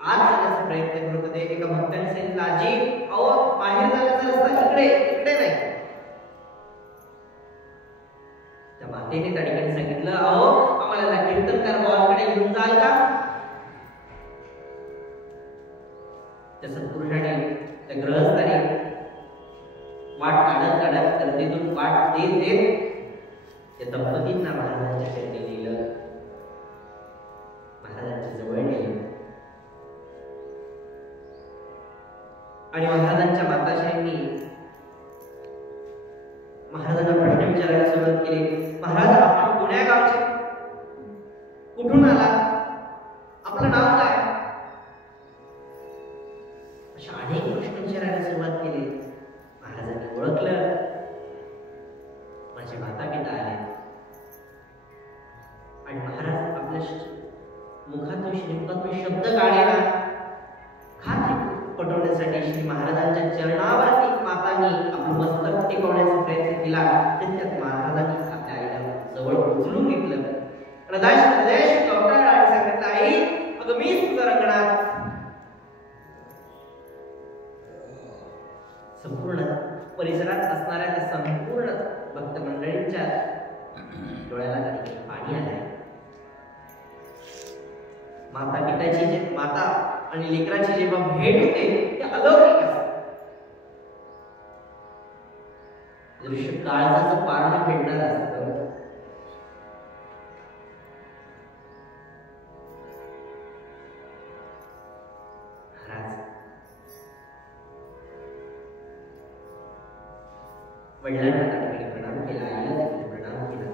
आत जाण्याचा प्रयत्न करत होते. एका भक्ताने सांगितलं आजी अहो बाहेर जाण्याचा रस्ता इकडे इकडे नाही. त्या मातेने त्या ठिकाणी सांगितलं अहो आम्हाला कीर्तनकार भावाकडे घेऊन जाल का? त्या सत्पुरुषाने त्या गृहस्थाने वाट काढत काढत गर्दीतून वाट देत देत त्या दंपतींना महाराजांच्या चरणी नेलं, महाराजांच्या जवळ नेलं. आणि महाराजांच्या माताश्रींनी महाराजांना प्रश्न विचारायला सुरुवात केली. महाराज आपण कोण्या गावचे, कुठून आला, आपलं नाव काय? अशा अनेक प्रश्न विचारायला सुरुवात केली. महाराजांनी ओळखलं माझे माता पिता आले आणि महाराज आपल्या मुखातून श्रीमुखातून शब्द काढेना, खात्री पटवण्यासाठी श्री महाराजांच्या चरणावरती मातांनी आपलं मस्तक टेकवण्याचा प्रयत्न केला. त्यात महाराजांनी आपल्या आईला जवळ उचलून घेतलं, हृदय कवटाळला आणि सांगितलं आई अगं मीच तुझं रंगणात. संपूर्ण परिसरात असणाऱ्या त्या संपूर्ण भक्त मंडळींच्या डोळ्याला पाणी आलंय. माता पिताची जे माता आणि लेकराची जेव्हा भेट होते ते अलौकिक असते. दृश्य काळजाचं पारणं फेडणार असतं. वडिलांना त्या ठिकाणी प्रणाम केला, आईला देखील प्रणाम केला.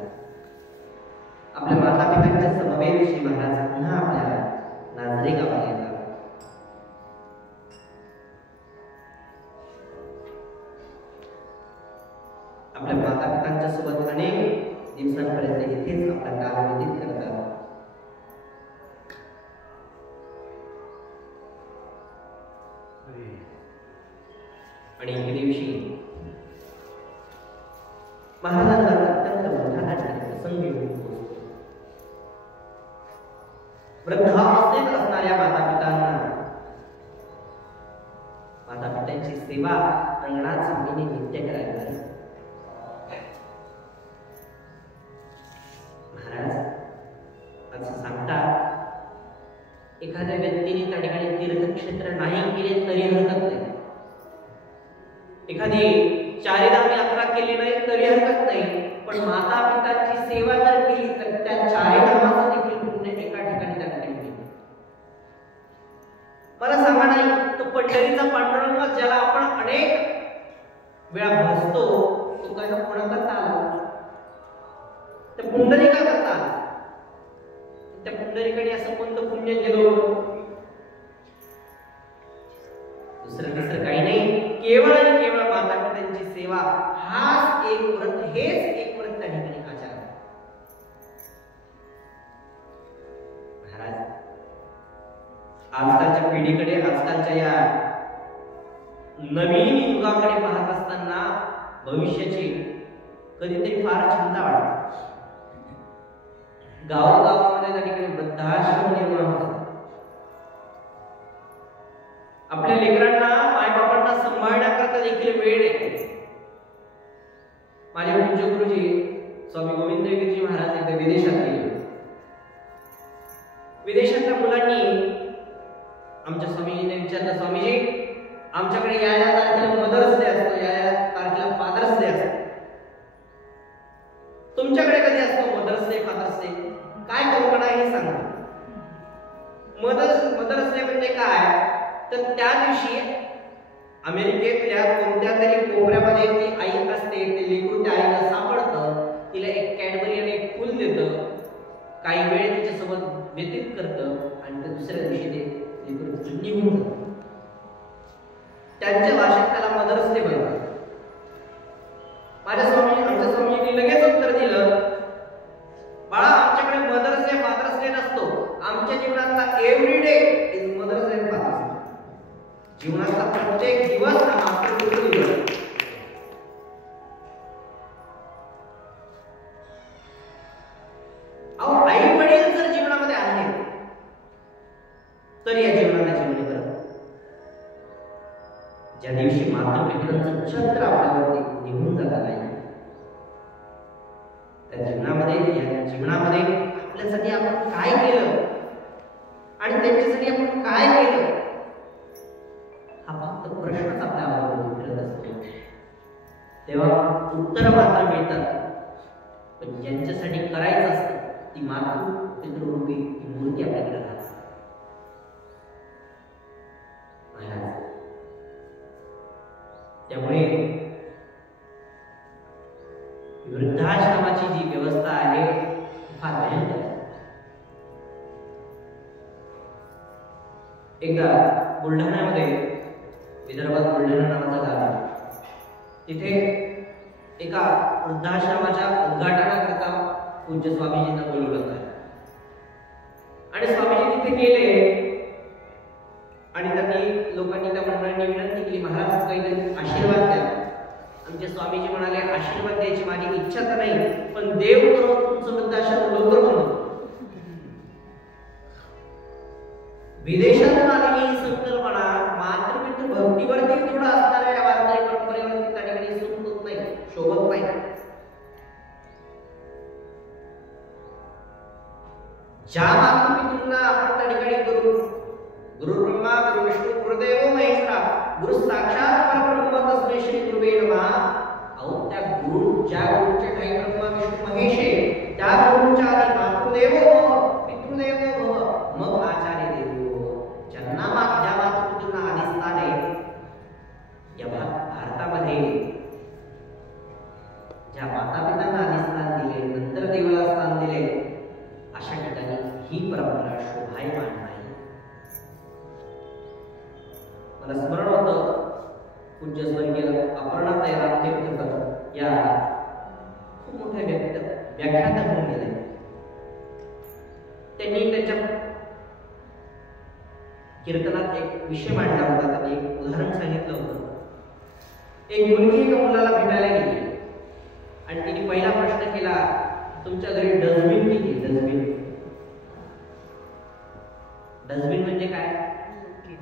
आपल्या माता पित्यांच्या समवेत श्री महाराज पुन्हा आपल्या नाझरे गावाला येतात. आपल्या माता पित्यांच्या सोबत अनेक दिवसांपर्यंत इथेच आपला काळ व्यतीत करतात. आणि एके दिवशी महाराजांवर अत्यंत मोठा प्रसंग येऊन पोहोचतो. वृद्धावस्थेत असणाऱ्या मातापितांना मातापित्यांची सेवा अंगणात स्वामींनी नित्य करायला लागली. महाराज असं सांगतात, एखाद्या व्यक्तीने त्या ठिकाणी तीर्थक्षेत्र नाही केले तरी हरकत नाही, एखादी चारिधाम यात्रा केली नाही तरी हरकत नाही, पण माता पितांची सेवा जर केली तर त्या चारिधामाचं देखील पुण्य एका ठिकाणी त्या ठिकाणी मिळते. मला सांगा नाही तर पंढरीचा पांडुरंग ज्याला आपण अनेक वेळा बसतो तो काय कोणाकरता आला? त्या पुंडलिका करता आला. त्या पुंडलिकाने असं कोणतं पुण्य केलं? दुसरं काही नाही, केवळ आणि केवळ माता पित्यांची सेवा हाच एक व्रत, हेच एक व्रत त्या ठिकाणी आचार. महाराज आजकालच्या पिढीकडे, आजकालच्या या नवीन युगाकडे पाहत असताना भविष्याची कधीतरी फार चिंता वाटते. गावागावामध्ये त्या ठिकाणी वृद्धाश्रम निर्माण होतात. आपल्या लेकरांना मायबापांना सांभाळण्याकरता देखील वेळ आहे. माझे पूज्य गुरुजी स्वामी गोविंदगिरीजी महाराज एकदा विदेशात गेले. विदेशातल्या मुलांनी आमच्या स्वामीजींना विचारलं, स्वामीजी आमच्याकडे या तारखेला मदर्स डे असतो, या तारखेला फादर्स डे असतो, तुमच्याकडे कधी असतो मदर्स डे फादर्स डे? काय कल्पना आहे हे सांगा. मदर्स डे म्हणजे काय? तर त्या दिवशी अमेरिकेतल्या कोणत्या तरी कोपऱ्यामध्ये ती आई असते, ते लेकरू त्या आईला सापडतं, तिला एक कॅडबरी आणि एक फुल देतं, काही वेळ तिच्यासोबत व्यतीत करतं आणि त्या दुसऱ्या दिवशी ते लेकरू निघून जातं. त्यांच्या भाषेत त्याला मदर्स डे म्हणतात. आमच्या स्वामींनी लगेच उत्तर दिलं, बाळा आमच्याकडे मदर्स डे फादर्स डे नसतो, आमच्या जीवनातला every day is mother's day father's day. जीवनाचा प्रत्येक दिवस हा मातृत्व दिवस. अहो आई वडील जर जीवनामध्ये आहेत तर या जीवनाला जीवन करत. ज्या दिवशी मातृपितृंचं छत्र आपल्यावरती निघून जात नाही त्या जीवनामध्ये आपल्यासाठी आपण काय केलं आणि त्यांच्यासाठी आपण काय केलं हा फक्त प्रश्नच आपल्यावर फिरत असतो. तेव्हा उत्तर मात्र मिळतात, पण ज्यांच्यासाठी करायचं असतं ती मातृपितृरूपी ती मूर्ती आपल्याकडे राहते. त्यामुळे वृद्धाश्रमाची जी व्यवस्था आहे फार भयंकर. एकदा बुलढाण्यामध्ये, विदर्भात बुलढाणा नावाचं गाव आहे, तिथे एका वृद्धाश्रमाच्या उद्घाटनाकरता पूज्य स्वामीजींना बोलवलं होतं आणि स्वामीजी तिथे गेले आणि त्यांनी लोकांनी त्या मंडळांनी विनंती केली, महाराज काहीतरी आशीर्वाद द्या. आमचे स्वामीजी म्हणाले, आशीर्वाद द्यायची माझी इच्छा तर नाही, पण देव करो तुमचं वृद्धाश्रम लवकर बनव. विदेशातून आलेली ही संकल्पना मातृपितृ भक्तीवरती थोडं असणाऱ्या या वारकरी परंपरेवरती त्या ठिकाणी सूट होत नाही, शोभत नाही. ज्या मातृपितृंना आपण त्या ठिकाणी गुरु ब्रह्मा गुरु विष्णू गुरुदेव महेश्वरा गुरु साक्षात परब्रह्म तस्मै श्री गुरुवे नमः. अहो त्या ज्या गुरुच्या ठाई ब्रह्मा विष्णू महेश आहे, त्या गुरुच्या आधी मातृदेव पितृदेव भव, मग आचार्य देव. ज्या मातृपितृंना आधी स्थान आहे या भारतामध्ये, ज्या माता पित्यांना आधी स्थान दिले नंतर देवाला स्थान दिले, अशा ठिकाणी ही परंपरा शोभायमान नाही. मला स्मरण होतं पूज्य स्वर्गीय अपर्णाताई रामतीर्थकर या खूप मोठ्या व्याख्याता होऊन गेले. त्यांनी त्यांच्या कीर्तनात एक विषय मांडला होता, त्यांनी एक उदाहरण सांगितलं होतं. एक मुलगी एका मुलाला भेटायला गेली आणि तिने पहिला प्रश्न केला, तुमच्या घरी डस्टबिन किती? डस्टबिन डस्टबिन म्हणजे काय?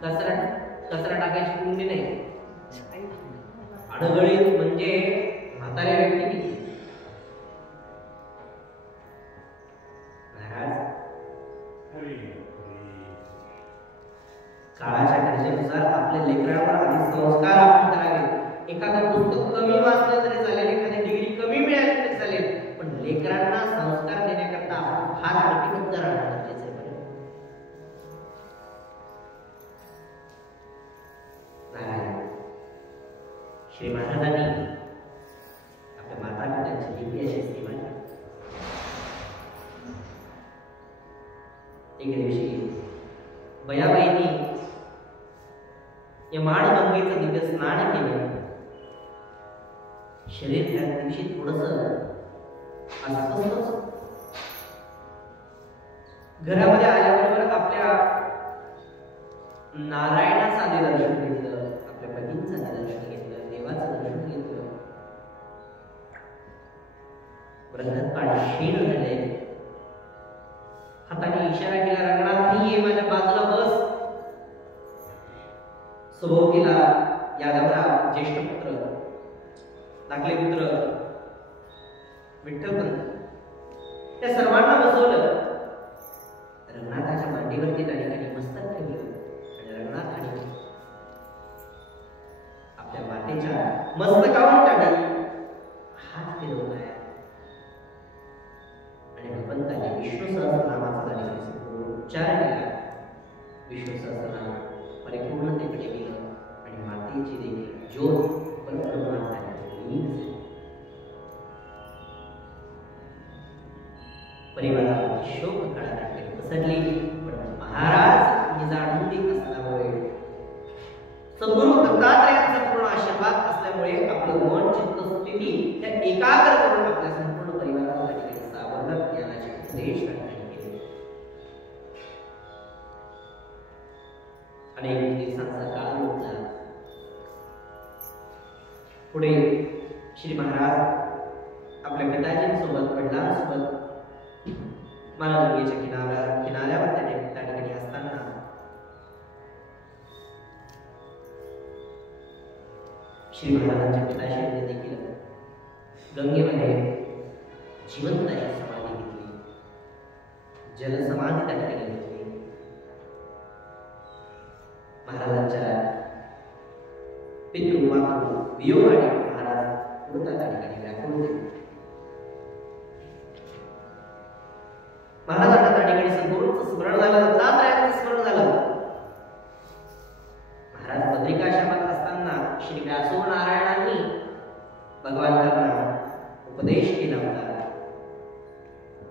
कचरा टाकायची कुंडी नाही. अडगळीत म्हणजे म्हाताऱ्या व्यक्ती किती? काळाच्या गरजेनुसार आपल्या लेकरांवर आधी संस्कार आपण करावे. एखादं पुस्तक कमी वाचलं तरी चालेल, एखादी डिग्री कमी मिळाली तरी चालेल, पण लेकरांना संस्कार देण्याकरता आपण फार कटिबद्ध राहणं गरजेचं आहे. श्री महाराजांनी आपल्या माता पित्यांची दिव्य अशी सेवा केली. एक दिवशी बयाबाईंनी या माणगंगेचं दिव्य स्नान केलं. शरीर त्या दिवशी थोडंसं अस्वस्थ. घरामध्ये आल्याबरोबर आपल्या नारायणाचं आधी दर्शन घेतलं, आपल्या पतींचं आधी दर्शन घेतलं, देवाचं दर्शन घेतलं. ब्रह्मपाठ क्षीण झाले. हाताने इशारा केला, रंगनाथ ये माझ्या बाजूला बस. सभोवतीला यादवराव ज्येष्ठ पुत्र, धाकले पुत्र विठ्ठलपंत, त्या सर्वांना बसवलं. रंगनाथाच्या मांडीवरती त्यांनी मस्तक ठेवलं आणि रंगनाथाने आपल्या मातेच्या मस्तकावर त्याने हात फिरवलाय आणि भगवंताने विष्णू सहस्रनामाचा त्याने उच्चार केला. विष्णू सहस्रनाम परिपूर्णतेकडे गेलं आणि मातेची देखील ज्योत परब्रह्माने परिवाराला शोक काळात पसरली. पण महाराज निजानंदी असल्यामुळे, सद्गुरु दत्तात्रेयांचा पूर्ण आशीर्वाद असल्यामुळे आपलं मन चित्तस्थिती त्या एकाग्र करून आपल्या संपूर्ण परिवाराला सावरलं ज्ञानाचे उपदेश केले. अनेक दिवसांचा काळ होता. पुढे श्री महाराज आपल्या पिताजींसोबत, वडिलांसोबत मानगंगेच्या किनाऱ्यावर त्या ठिकाणी असताना श्री महाराजांच्या पिताश्रीने देखील गंगेमध्ये जिवंत अशी समाधी घेतली, जलसमाधी त्या ठिकाणी घेतली. महाराजांच्या पितृमातृ वियोगाने महाराज पुढे त्या ठिकाणी व्याकुळ होते. महाराजांना त्या ठिकाणी सद्गुरूंचं स्मरण झालं, दत्तात्रयाचं स्मरण झालं. महाराज बद्रिकाश्रमात असताना श्री व्यासो नारायणांनी भगवंतांना उपदेश केला होता.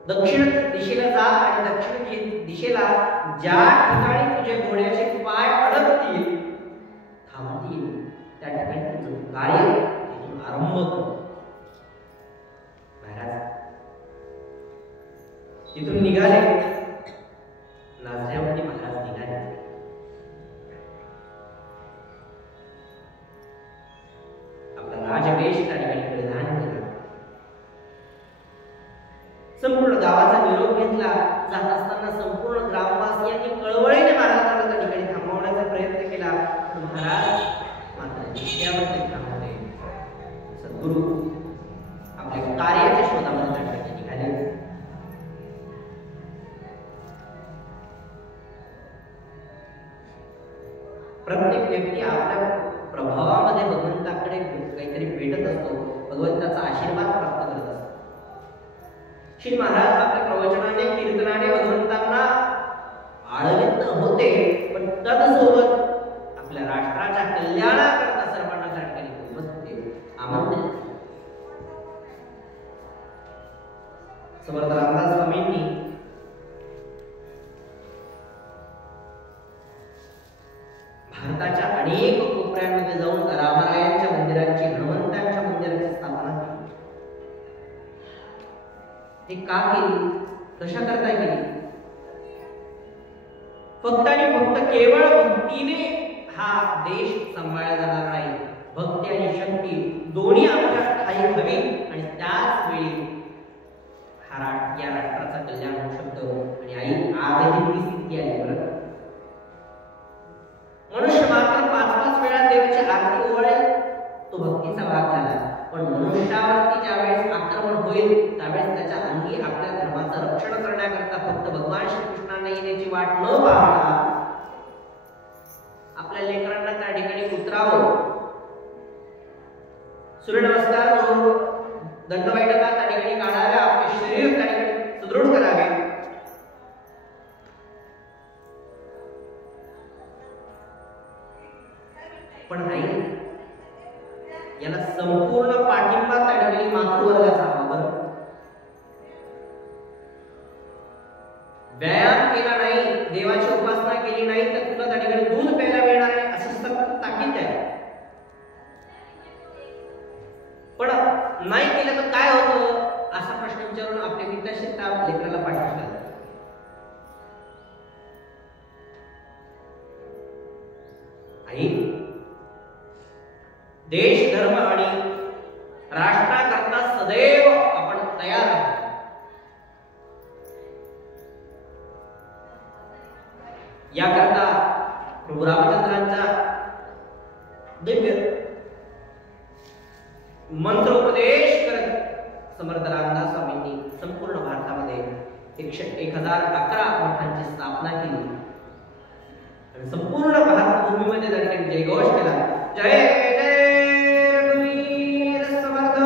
दक्षिण दिशेला जा आणि दक्षिण दिशेला ज्या ठिकाणी तुझे घोड्याचे पाय अडकतील, थांबतील, त्या ठिकाणी तुझं कार्य तिथून आरंभ कर. तिथून निघाले. नाझऱ्यामध्ये महाराज निघाले. आपला राजवेश त्या ठिकाणी परिधान केला. संपूर्ण गावाचा निरोप घेतला. जात असताना संपूर्ण ग्रामवासियांनी कळवळीने महाराजांना त्या ठिकाणी थांबवण्याचा प्रयत्न केला. महाराज मात्र जिल्ह्यामध्ये थांबले. सद्गुरू आपल्या कार्याच्या शोधामध्ये त्या ठिकाणी निघाले. प्रत्येक व्यक्ती आपल्या प्रभावामध्ये भगवंताकडे काहीतरी भेटत असतो, भगवंताचा आशीर्वाद प्राप्त करत असतो. श्री महाराज आपल्या प्रवचनाने, कीर्तनाने भगवंतांना आळवित होते, पण तत्सोबत आपल्या राष्ट्राच्या कल्याणाकरता सर्वांना त्या ठिकाणी बोलवत होते, आमंत्रित. समर्थ रामदास स्वामींनी भारताच्या अनेक कोपऱ्यांमध्ये जाऊन रामरायांच्या मंदिराची, हनुमंतांच्या मंदिराची स्थापना केली. हे का केली? कशा करता केली? फक्त आणि फक्त केवळ भक्तीने हा देश सांभाळला जाणार नाही. भक्ती आणि शक्ती दोन्ही आपल्या ठाई हवी आणि त्याच वेळी या राष्ट्राचा कल्याण होऊ शकतं. आणि आई आजही ती स्थिती आली. बरं, मनुष्य मात्र 5-5 वेळा देवाची आरती ओवाळेल, तो भक्तीचा भाग झाला. पण मनुष्यावरती ज्यावेळेस आक्रमण होईल त्यावेळेस त्याच्या अंगी आपल्या धर्माचं रक्षण करण्याकरता फक्त भगवान श्रीकृष्णांना येण्याची वाट न पाहता आपल्या लेकरांना त्या ठिकाणी उतरावं. सूर्यनमस्कार जो दंडबैठका त्या ठिकाणी काढाव्या, आपले शरीर त्या ठिकाणी सुदृढ करावे. पण आई याला संपूर्ण पाठिंबा त्या ठिकाणी मातृवर्गाचा हवा. व्यायाम केला नाही, देवाची उपासना केली नाही तर तुला त्या ठिकाणी दूध प्यायला मिळणार आहे असं सतत ताकीद आहे. पण नाही केलं तर काय होतं असा प्रश्न विचारून आपल्या पित्याशी त्या लेकराला पाठवतात. आई देश धर्म आणि राष्ट्राकरता सदैव आपण तयार आहोत. याकरता प्रभू रामचंद्रांचा दिव्य मंत्रोपदेश करत समर्थ रामदास स्वामींनी संपूर्ण भारतामध्ये 1011 मठांची स्थापना केली आणि संपूर्ण भारत भूमीमध्ये त्या ठिकाणी जयघोष केला. जय जय रघुवीर समर्थ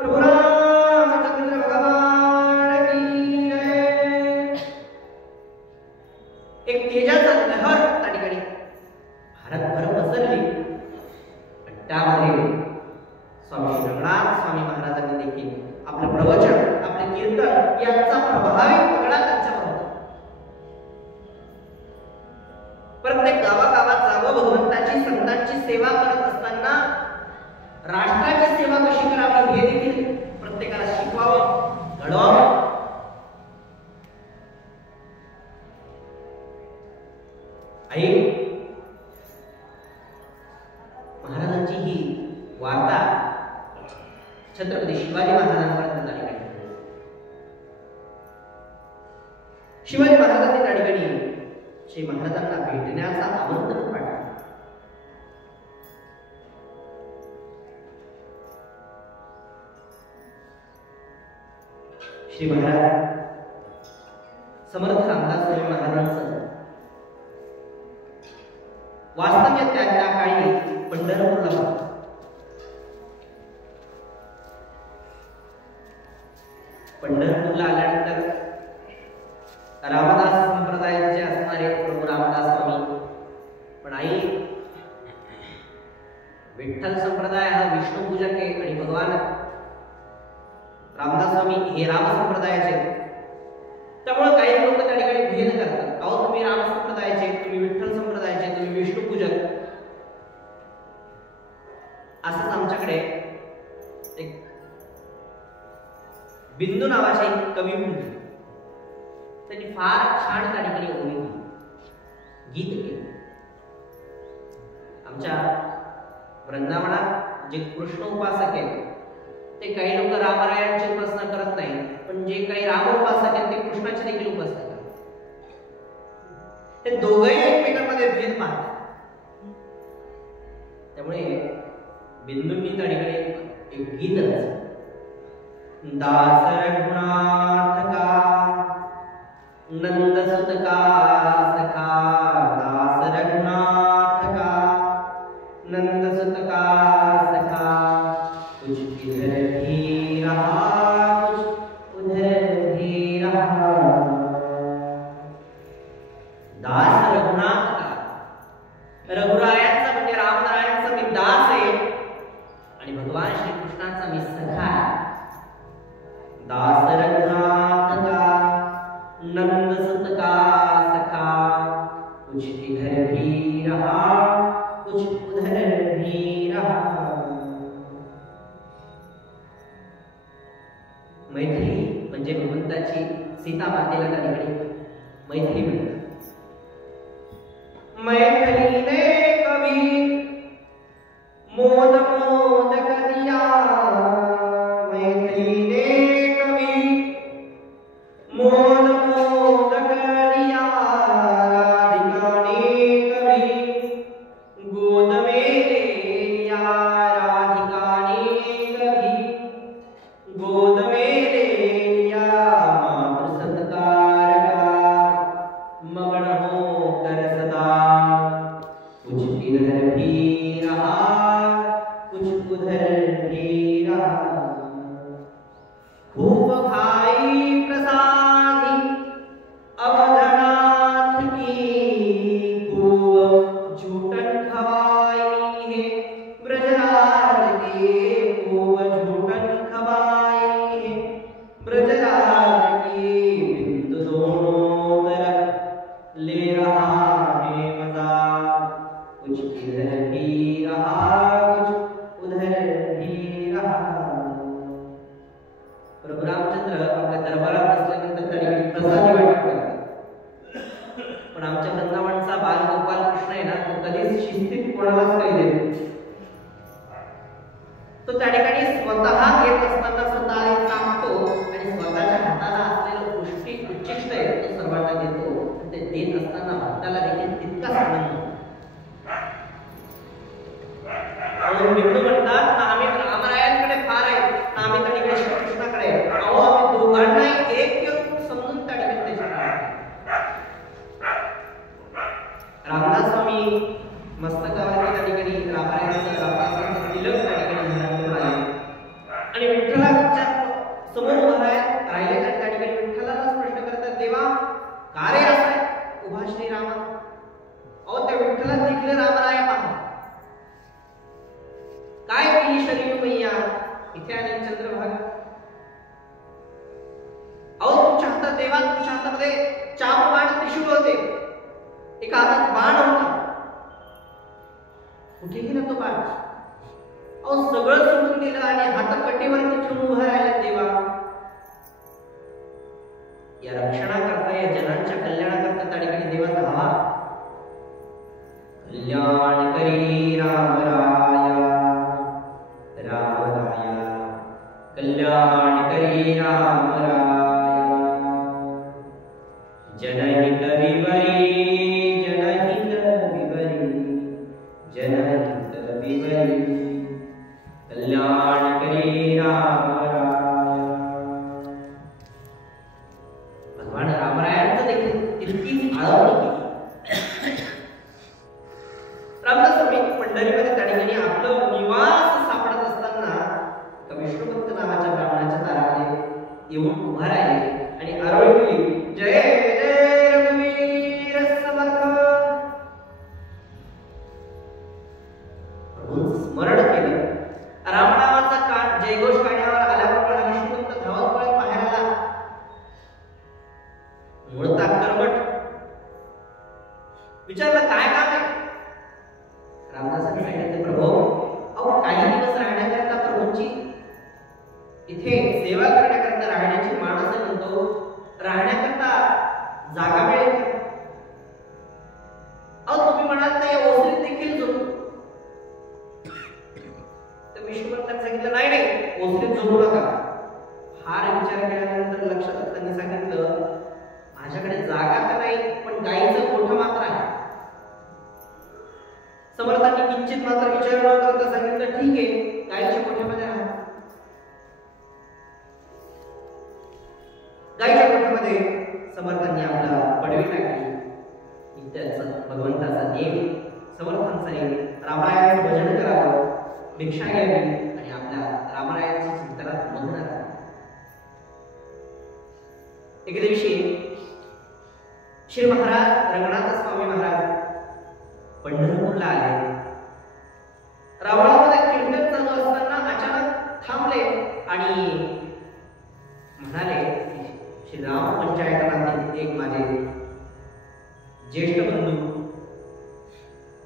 प्रभू रामचंद्र भगवान की जय. एक तेजाचा लहर त्या ठिकाणी भारतभर पसरली. त्यामध्ये स्वामी रंगनाथ स्वामी महाराजांनी देखील आपलं प्रवचन, आपले कीर्तन यांचा प्रभावी पगडा त्यांच्यावर होता. प्रत्येक गावागावात जावं, भगवंताची संतांची सेवा करत असताना राष्ट्राची सेवा कशी करावी हे देखील प्रत्येकाला शिकवावं, घडवावं. आई महाराजांची ही वार्ता छत्रपती शिवाजी महाराजांपर्यंत झाली. शिवाजी महाराजांनी त्या ठिकाणी श्री महाराजांना भेटण्याचा आमंत्रण पाठवलं. श्री महाराज समर्थ रामदास स्वामी महाराजांचं वास्तव्य त्या काळी पंढरपूरला होतं. पंढरपूरला आल्यानंतर रामदास संप्रदायाचे असणारे प्रभू रामदास स्वामी, पण आई विठ्ठल संप्रदाय हा विष्णू पूजक आहे आणि भगवान रामदास स्वामी हे राम संप्रदायाचे. त्यामुळे काही लोक त्या ठिकाणी भेद करतात. अहो तुम्ही राम संप्रदायाचे, तुम्ही विठ्ठल संप्रदायाचे, तुम्ही विष्णू पूजक. असंच आमच्याकडे एक बिंदू नावाचे एक कवी होते. त्यांनी फार छान त्या ठिकाणी ओळी गीत केले. आमच्या वृंदावनात जे कृष्ण उपासक आहेत ते काही लोक रामरायांची उपासना करत नाही, पण जे काही राम उपासक आहेत ते कृष्णाची देखील उपासना करतात. ते दोघंही एकमेकांमध्ये भेद पाहतात. त्यामुळे बिंदूंनी त्या ठिकाणी एक गीत रचलं. दास रघुनाथ का नंद सुत का सखा, दास रघुनाथ का नंद सुत का सखा, कुछ इधर भी रहा कुछ उधर भी रहा. दास रघुनाथ का, रघुरायांचा म्हणजे रामरायांचा मी दास आहे आणि भगवान श्री कृष्णांचा मी सखा आहे. दास रघुनाथ का नंद सुत का सखा, कुछ इधर भी रहा कुछ उधर भी रहा. मैथिली म्हणजे भगवंताची सीता मातेला त्या ठिकाणी मैथिली म्हणतात. मैथिली ने कभी मोद मोदक दिया मैथिली ने कभी, मोद मोदक दिया राधिका ने कभी, गोद में ले लिया राधिका ने कभी, गोद में ले लिया मातृ सत्कार का, मगन होकर सदा कुछ इधर भी रहा कुछ उधर भी रहा। खूब खाई प्रसादी अवधनाथ की, खूब झूठन खवाई है ब्रजराज के, खूब झूठन खवाई है ब्रजराज की। बिंदु दोनों तरफ ले रहा है मजा, कुछ इधर भी रहा कुछ उधर भी रहा। प्रभू रामचंद्र आपल्या दरबारात असल्यानंतर त्या ठिकाणी प्रसादी वाटप करतात, पण आमच्या वृंदावनचा बाल गोपाल कृष्ण आहे ना, तो कधीच शिस्तीत कोणालाच काही देत नाही. तो त्या ठिकाणी स्वतः घेत असताना स्वतः सांगतो आणि स्वतःच्या हाताला असलेलं पौष्टिक उच्चिष्ट आहे तो सर्वांना देतो. ते देत असताना भक्ताला देखील तितकाच आनंद होतो. बिंदू म्हणतात ना, आम्ही रामरायांकडे फार आहे ना, आम्ही त्या ठिकाणी श्रीकृष्णाकडे आहे. अहो आम्ही दोघांनाही एक करून समजून त्या ठिकाणी रामदास स्वामी मस्तकावरती त्या ठिकाणी रामरायांचं रामदासांचं तिलक त्या ठिकाणी घरातून आले आणि विठ्ठलाच्या समोर उभा राहिले तर त्या ठिकाणी विठ्ठलाला प्रश्न करतात, देवा का रे असं उभा श्रीरामा? अहो त्या विठ्ठलात देखील रामराया पहा काय केली शरीर मैया इथे आणि चंद्रभागा. अहो तुमच्या हातात देवा, तुमच्या हातामध्ये चाप बाण त्रिशूळ होते, एका हातात बाण होता, कुठे गेला तो बाण? अहो सगळं सोडून दिलं आणि हात कटीवरती ठेवून उभा राहिला देवा. या रक्षणाकरता या जनांच्या कल्याणाकरता त्या ठिकाणी देवा धावा. कल्याण करी रामराया रामराया, कल्याण करी रामराया, जनहित विवरी जनहित विवरी जनहित विवरी, कल्याण करी रामराया. भगवान रामरायांचं देखील तितकीच आळवणी केली. रामदास स्वामी पंढरीमध्ये त्या ठिकाणी आपलं निवास सापडत असताना विष्णुभक्त नावाच्या ब्राह्मणाच्या दारामध्ये येऊन उभा राहिले आणि आरोळी केली, जय जय रघुवीर समर्थ. स्मरण केलं. रामनामाचा कान जयघोष गाण्यावर आल्याबरोबर विष्णुभक्त धावत पळत बाहेर आला. मूळता कर्मठ. विचारलं काय काम आहे? रामदासांनी सांगितलं, प्रभू अहो काही दिवस राहण्याकरता प्रभूंची इथे सेवा करण्याकरता राहण्याची माणूस म्हणतो, राहण्याकरता जागा मिळेल. अहो तुम्ही म्हणाल तर या ओसरीत देखील झोपू. तर विष्णुभक्तांनी सांगितलं नाही नाही ओसरीत झोपू नका. फार विचार केल्यानंतर लक्षात त्यांनी सांगितलं, माझ्याकडे जागा तर नाही पण गाईचं गोठं मात्र आहे. समर्थांनी किंचित मात्र विचार न करता सांगितलं, ठीक आहे गाईच्या गोठ्यामध्ये राहा. गाईच्या गोठ्यामध्ये समर्थांनी आपला पडवी टाकली. नित्याचं भगवंताचा नेम, समर्थांचा नेम, रामरायांचं भजन करावं, भिक्षा घ्यावी आणि आपल्या रामरायांच्या चिंतनात मग्न राहावं. एके दिवशी श्री महाराज रंगनाथ स्वामी महाराज पंढरपूरला आले. रावणामध्ये कीर्तन चालू असताना अचानक थांबले आणि म्हणाले, श्री राम पंचायतनातील एक माझे ज्येष्ठ बंधू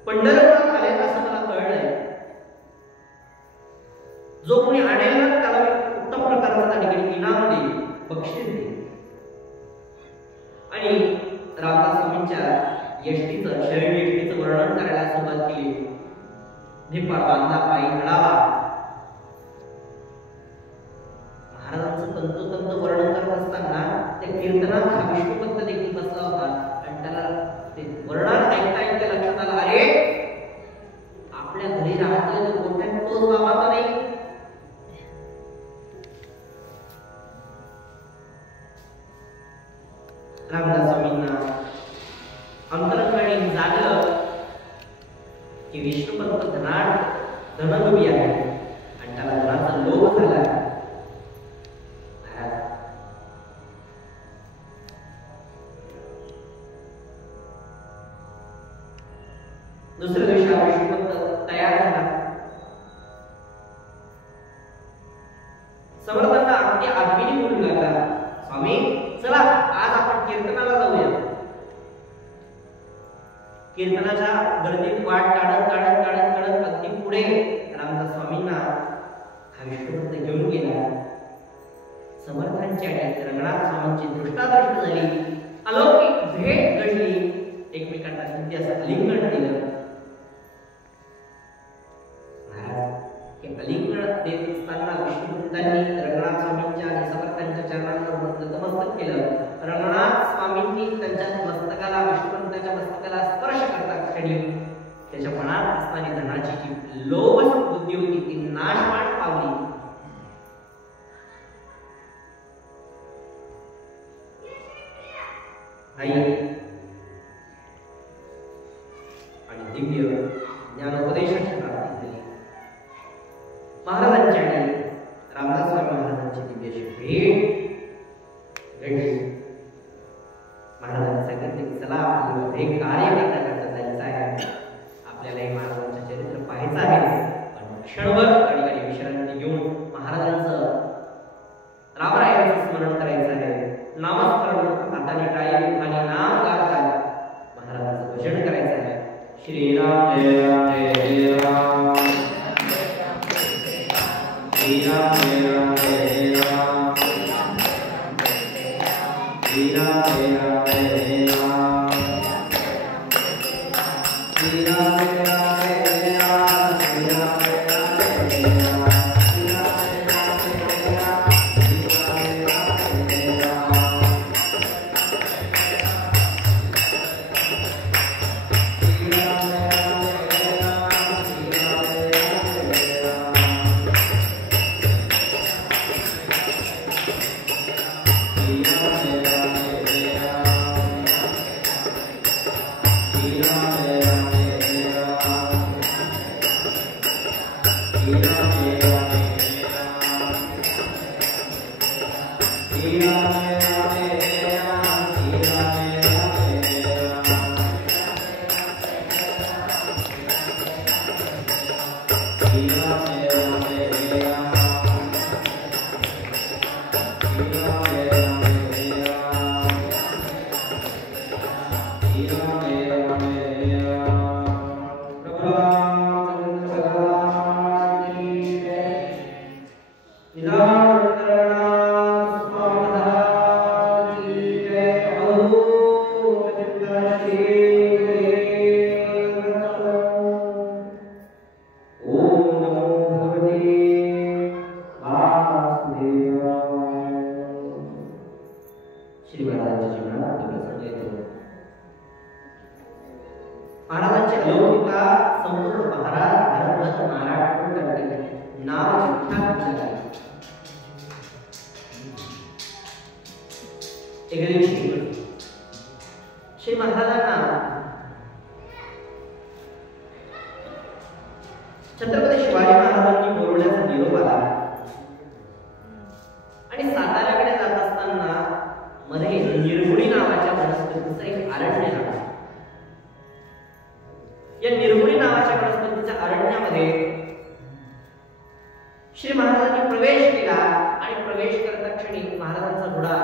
पंढरपुरात आले असं मला कळलंय. जो कोणी आणेल ना त्याला उत्तम प्रकारचा त्या ठिकाणी इनाम देईल, बक्षीस देईल. आणि रामदास स्वामींच्या यष्टीचं शरीर यष्टीचं वर्णन करायला सुरुवात केली. धिप्पाड बांधला पायी घडावा. महाराजांचं तंतोतंत वर्णन करत असताना त्या कीर्तनात हा विष्णुपंत देखील बसला होता आणि त्याला ते वर्णन ऐकता ऐकता लक्षात आलं, अरे आपल्या घरी राहतोय तर गोठ्यात तोच बाबा तर नाही. रामदास स्वामींना अंतरंगाने जाणलं की विष्णुपंत धनलोभी आहे आणि त्याला धनाचा लोभ झाला. दुसऱ्या दिवशी विष्णुपंत तयार झाला. समर्थांना अगदी आदमीने बोलू लागला, स्वामी चला आज आपण कीर्तनाला जाऊया. कीर्तनाच्या गर्दीत वाट काढत काढत काढत काढत अगदी पुढे रामदास स्वामींना हा विष्णुपंत घेऊन गेला. समर्थांची आणि रंगनाथ स्वामींची दृष्टादृष्ट झाली, अलौकिक भेट घडली, एकमेकांना किती असं आलिंगन दिलं. हे आलिंगन देत असताना विष्णुपंतांनी रंगनाथ स्वामींच्या आणि समर्थांच्या चरणांवर नतमस्तक केलं. रंगनाथ स्वामींनी त्यांच्या मस्तकाला विष्णुपंतांच्या मस्तकाला स्पर्श करता क्षणी त्याच्या मनात असणारी धनाची जी लोभ बुद्धी होती ती नाशवान पावली. आई आणि दिव्य ज्ञानोपदेशाची प्राप्ती झाली. महाराजांची आणि रामदास स्वामी महाराजांची दिव्याची भेट घडली. महाराजांनी सांगितले की चला आपल्याला हे कार्य करण्याकरता जायचं आहे, आपल्याला हे महाराजांचं चरित्र पाहायचं आहे. पण क्षणभर ठिकाणी विश्रांती घेऊन महाराजांचं रामरायांचं स्मरण करायचं आहे. नामस्मरण हाताने टाळी आणि नाम गात महाराजांचं भजन करायचं आहे. श्रीराम जय राम जय जय राम, श्रीराम जय राम जय राम, श्रीराम जय राम जय राम, श्रीराम जय राम जय राम, श्रीराम जय राम जय राम. श्री महाराजांना छत्रपती शिवाजी महाराजांनी बोलवण्याचा निरोप आला आणि साताऱ्याकडे जात असताना मध्ये निर्गुणी नावाच्या वनस्पतीचं एक अरण्य लागलं. या निर्गुणी नावाच्या वनस्पतीच्या अरण्यामध्ये श्री महाराजांनी प्रवेश केला आणि प्रवेश करता क्षणी महाराजांचा घोडा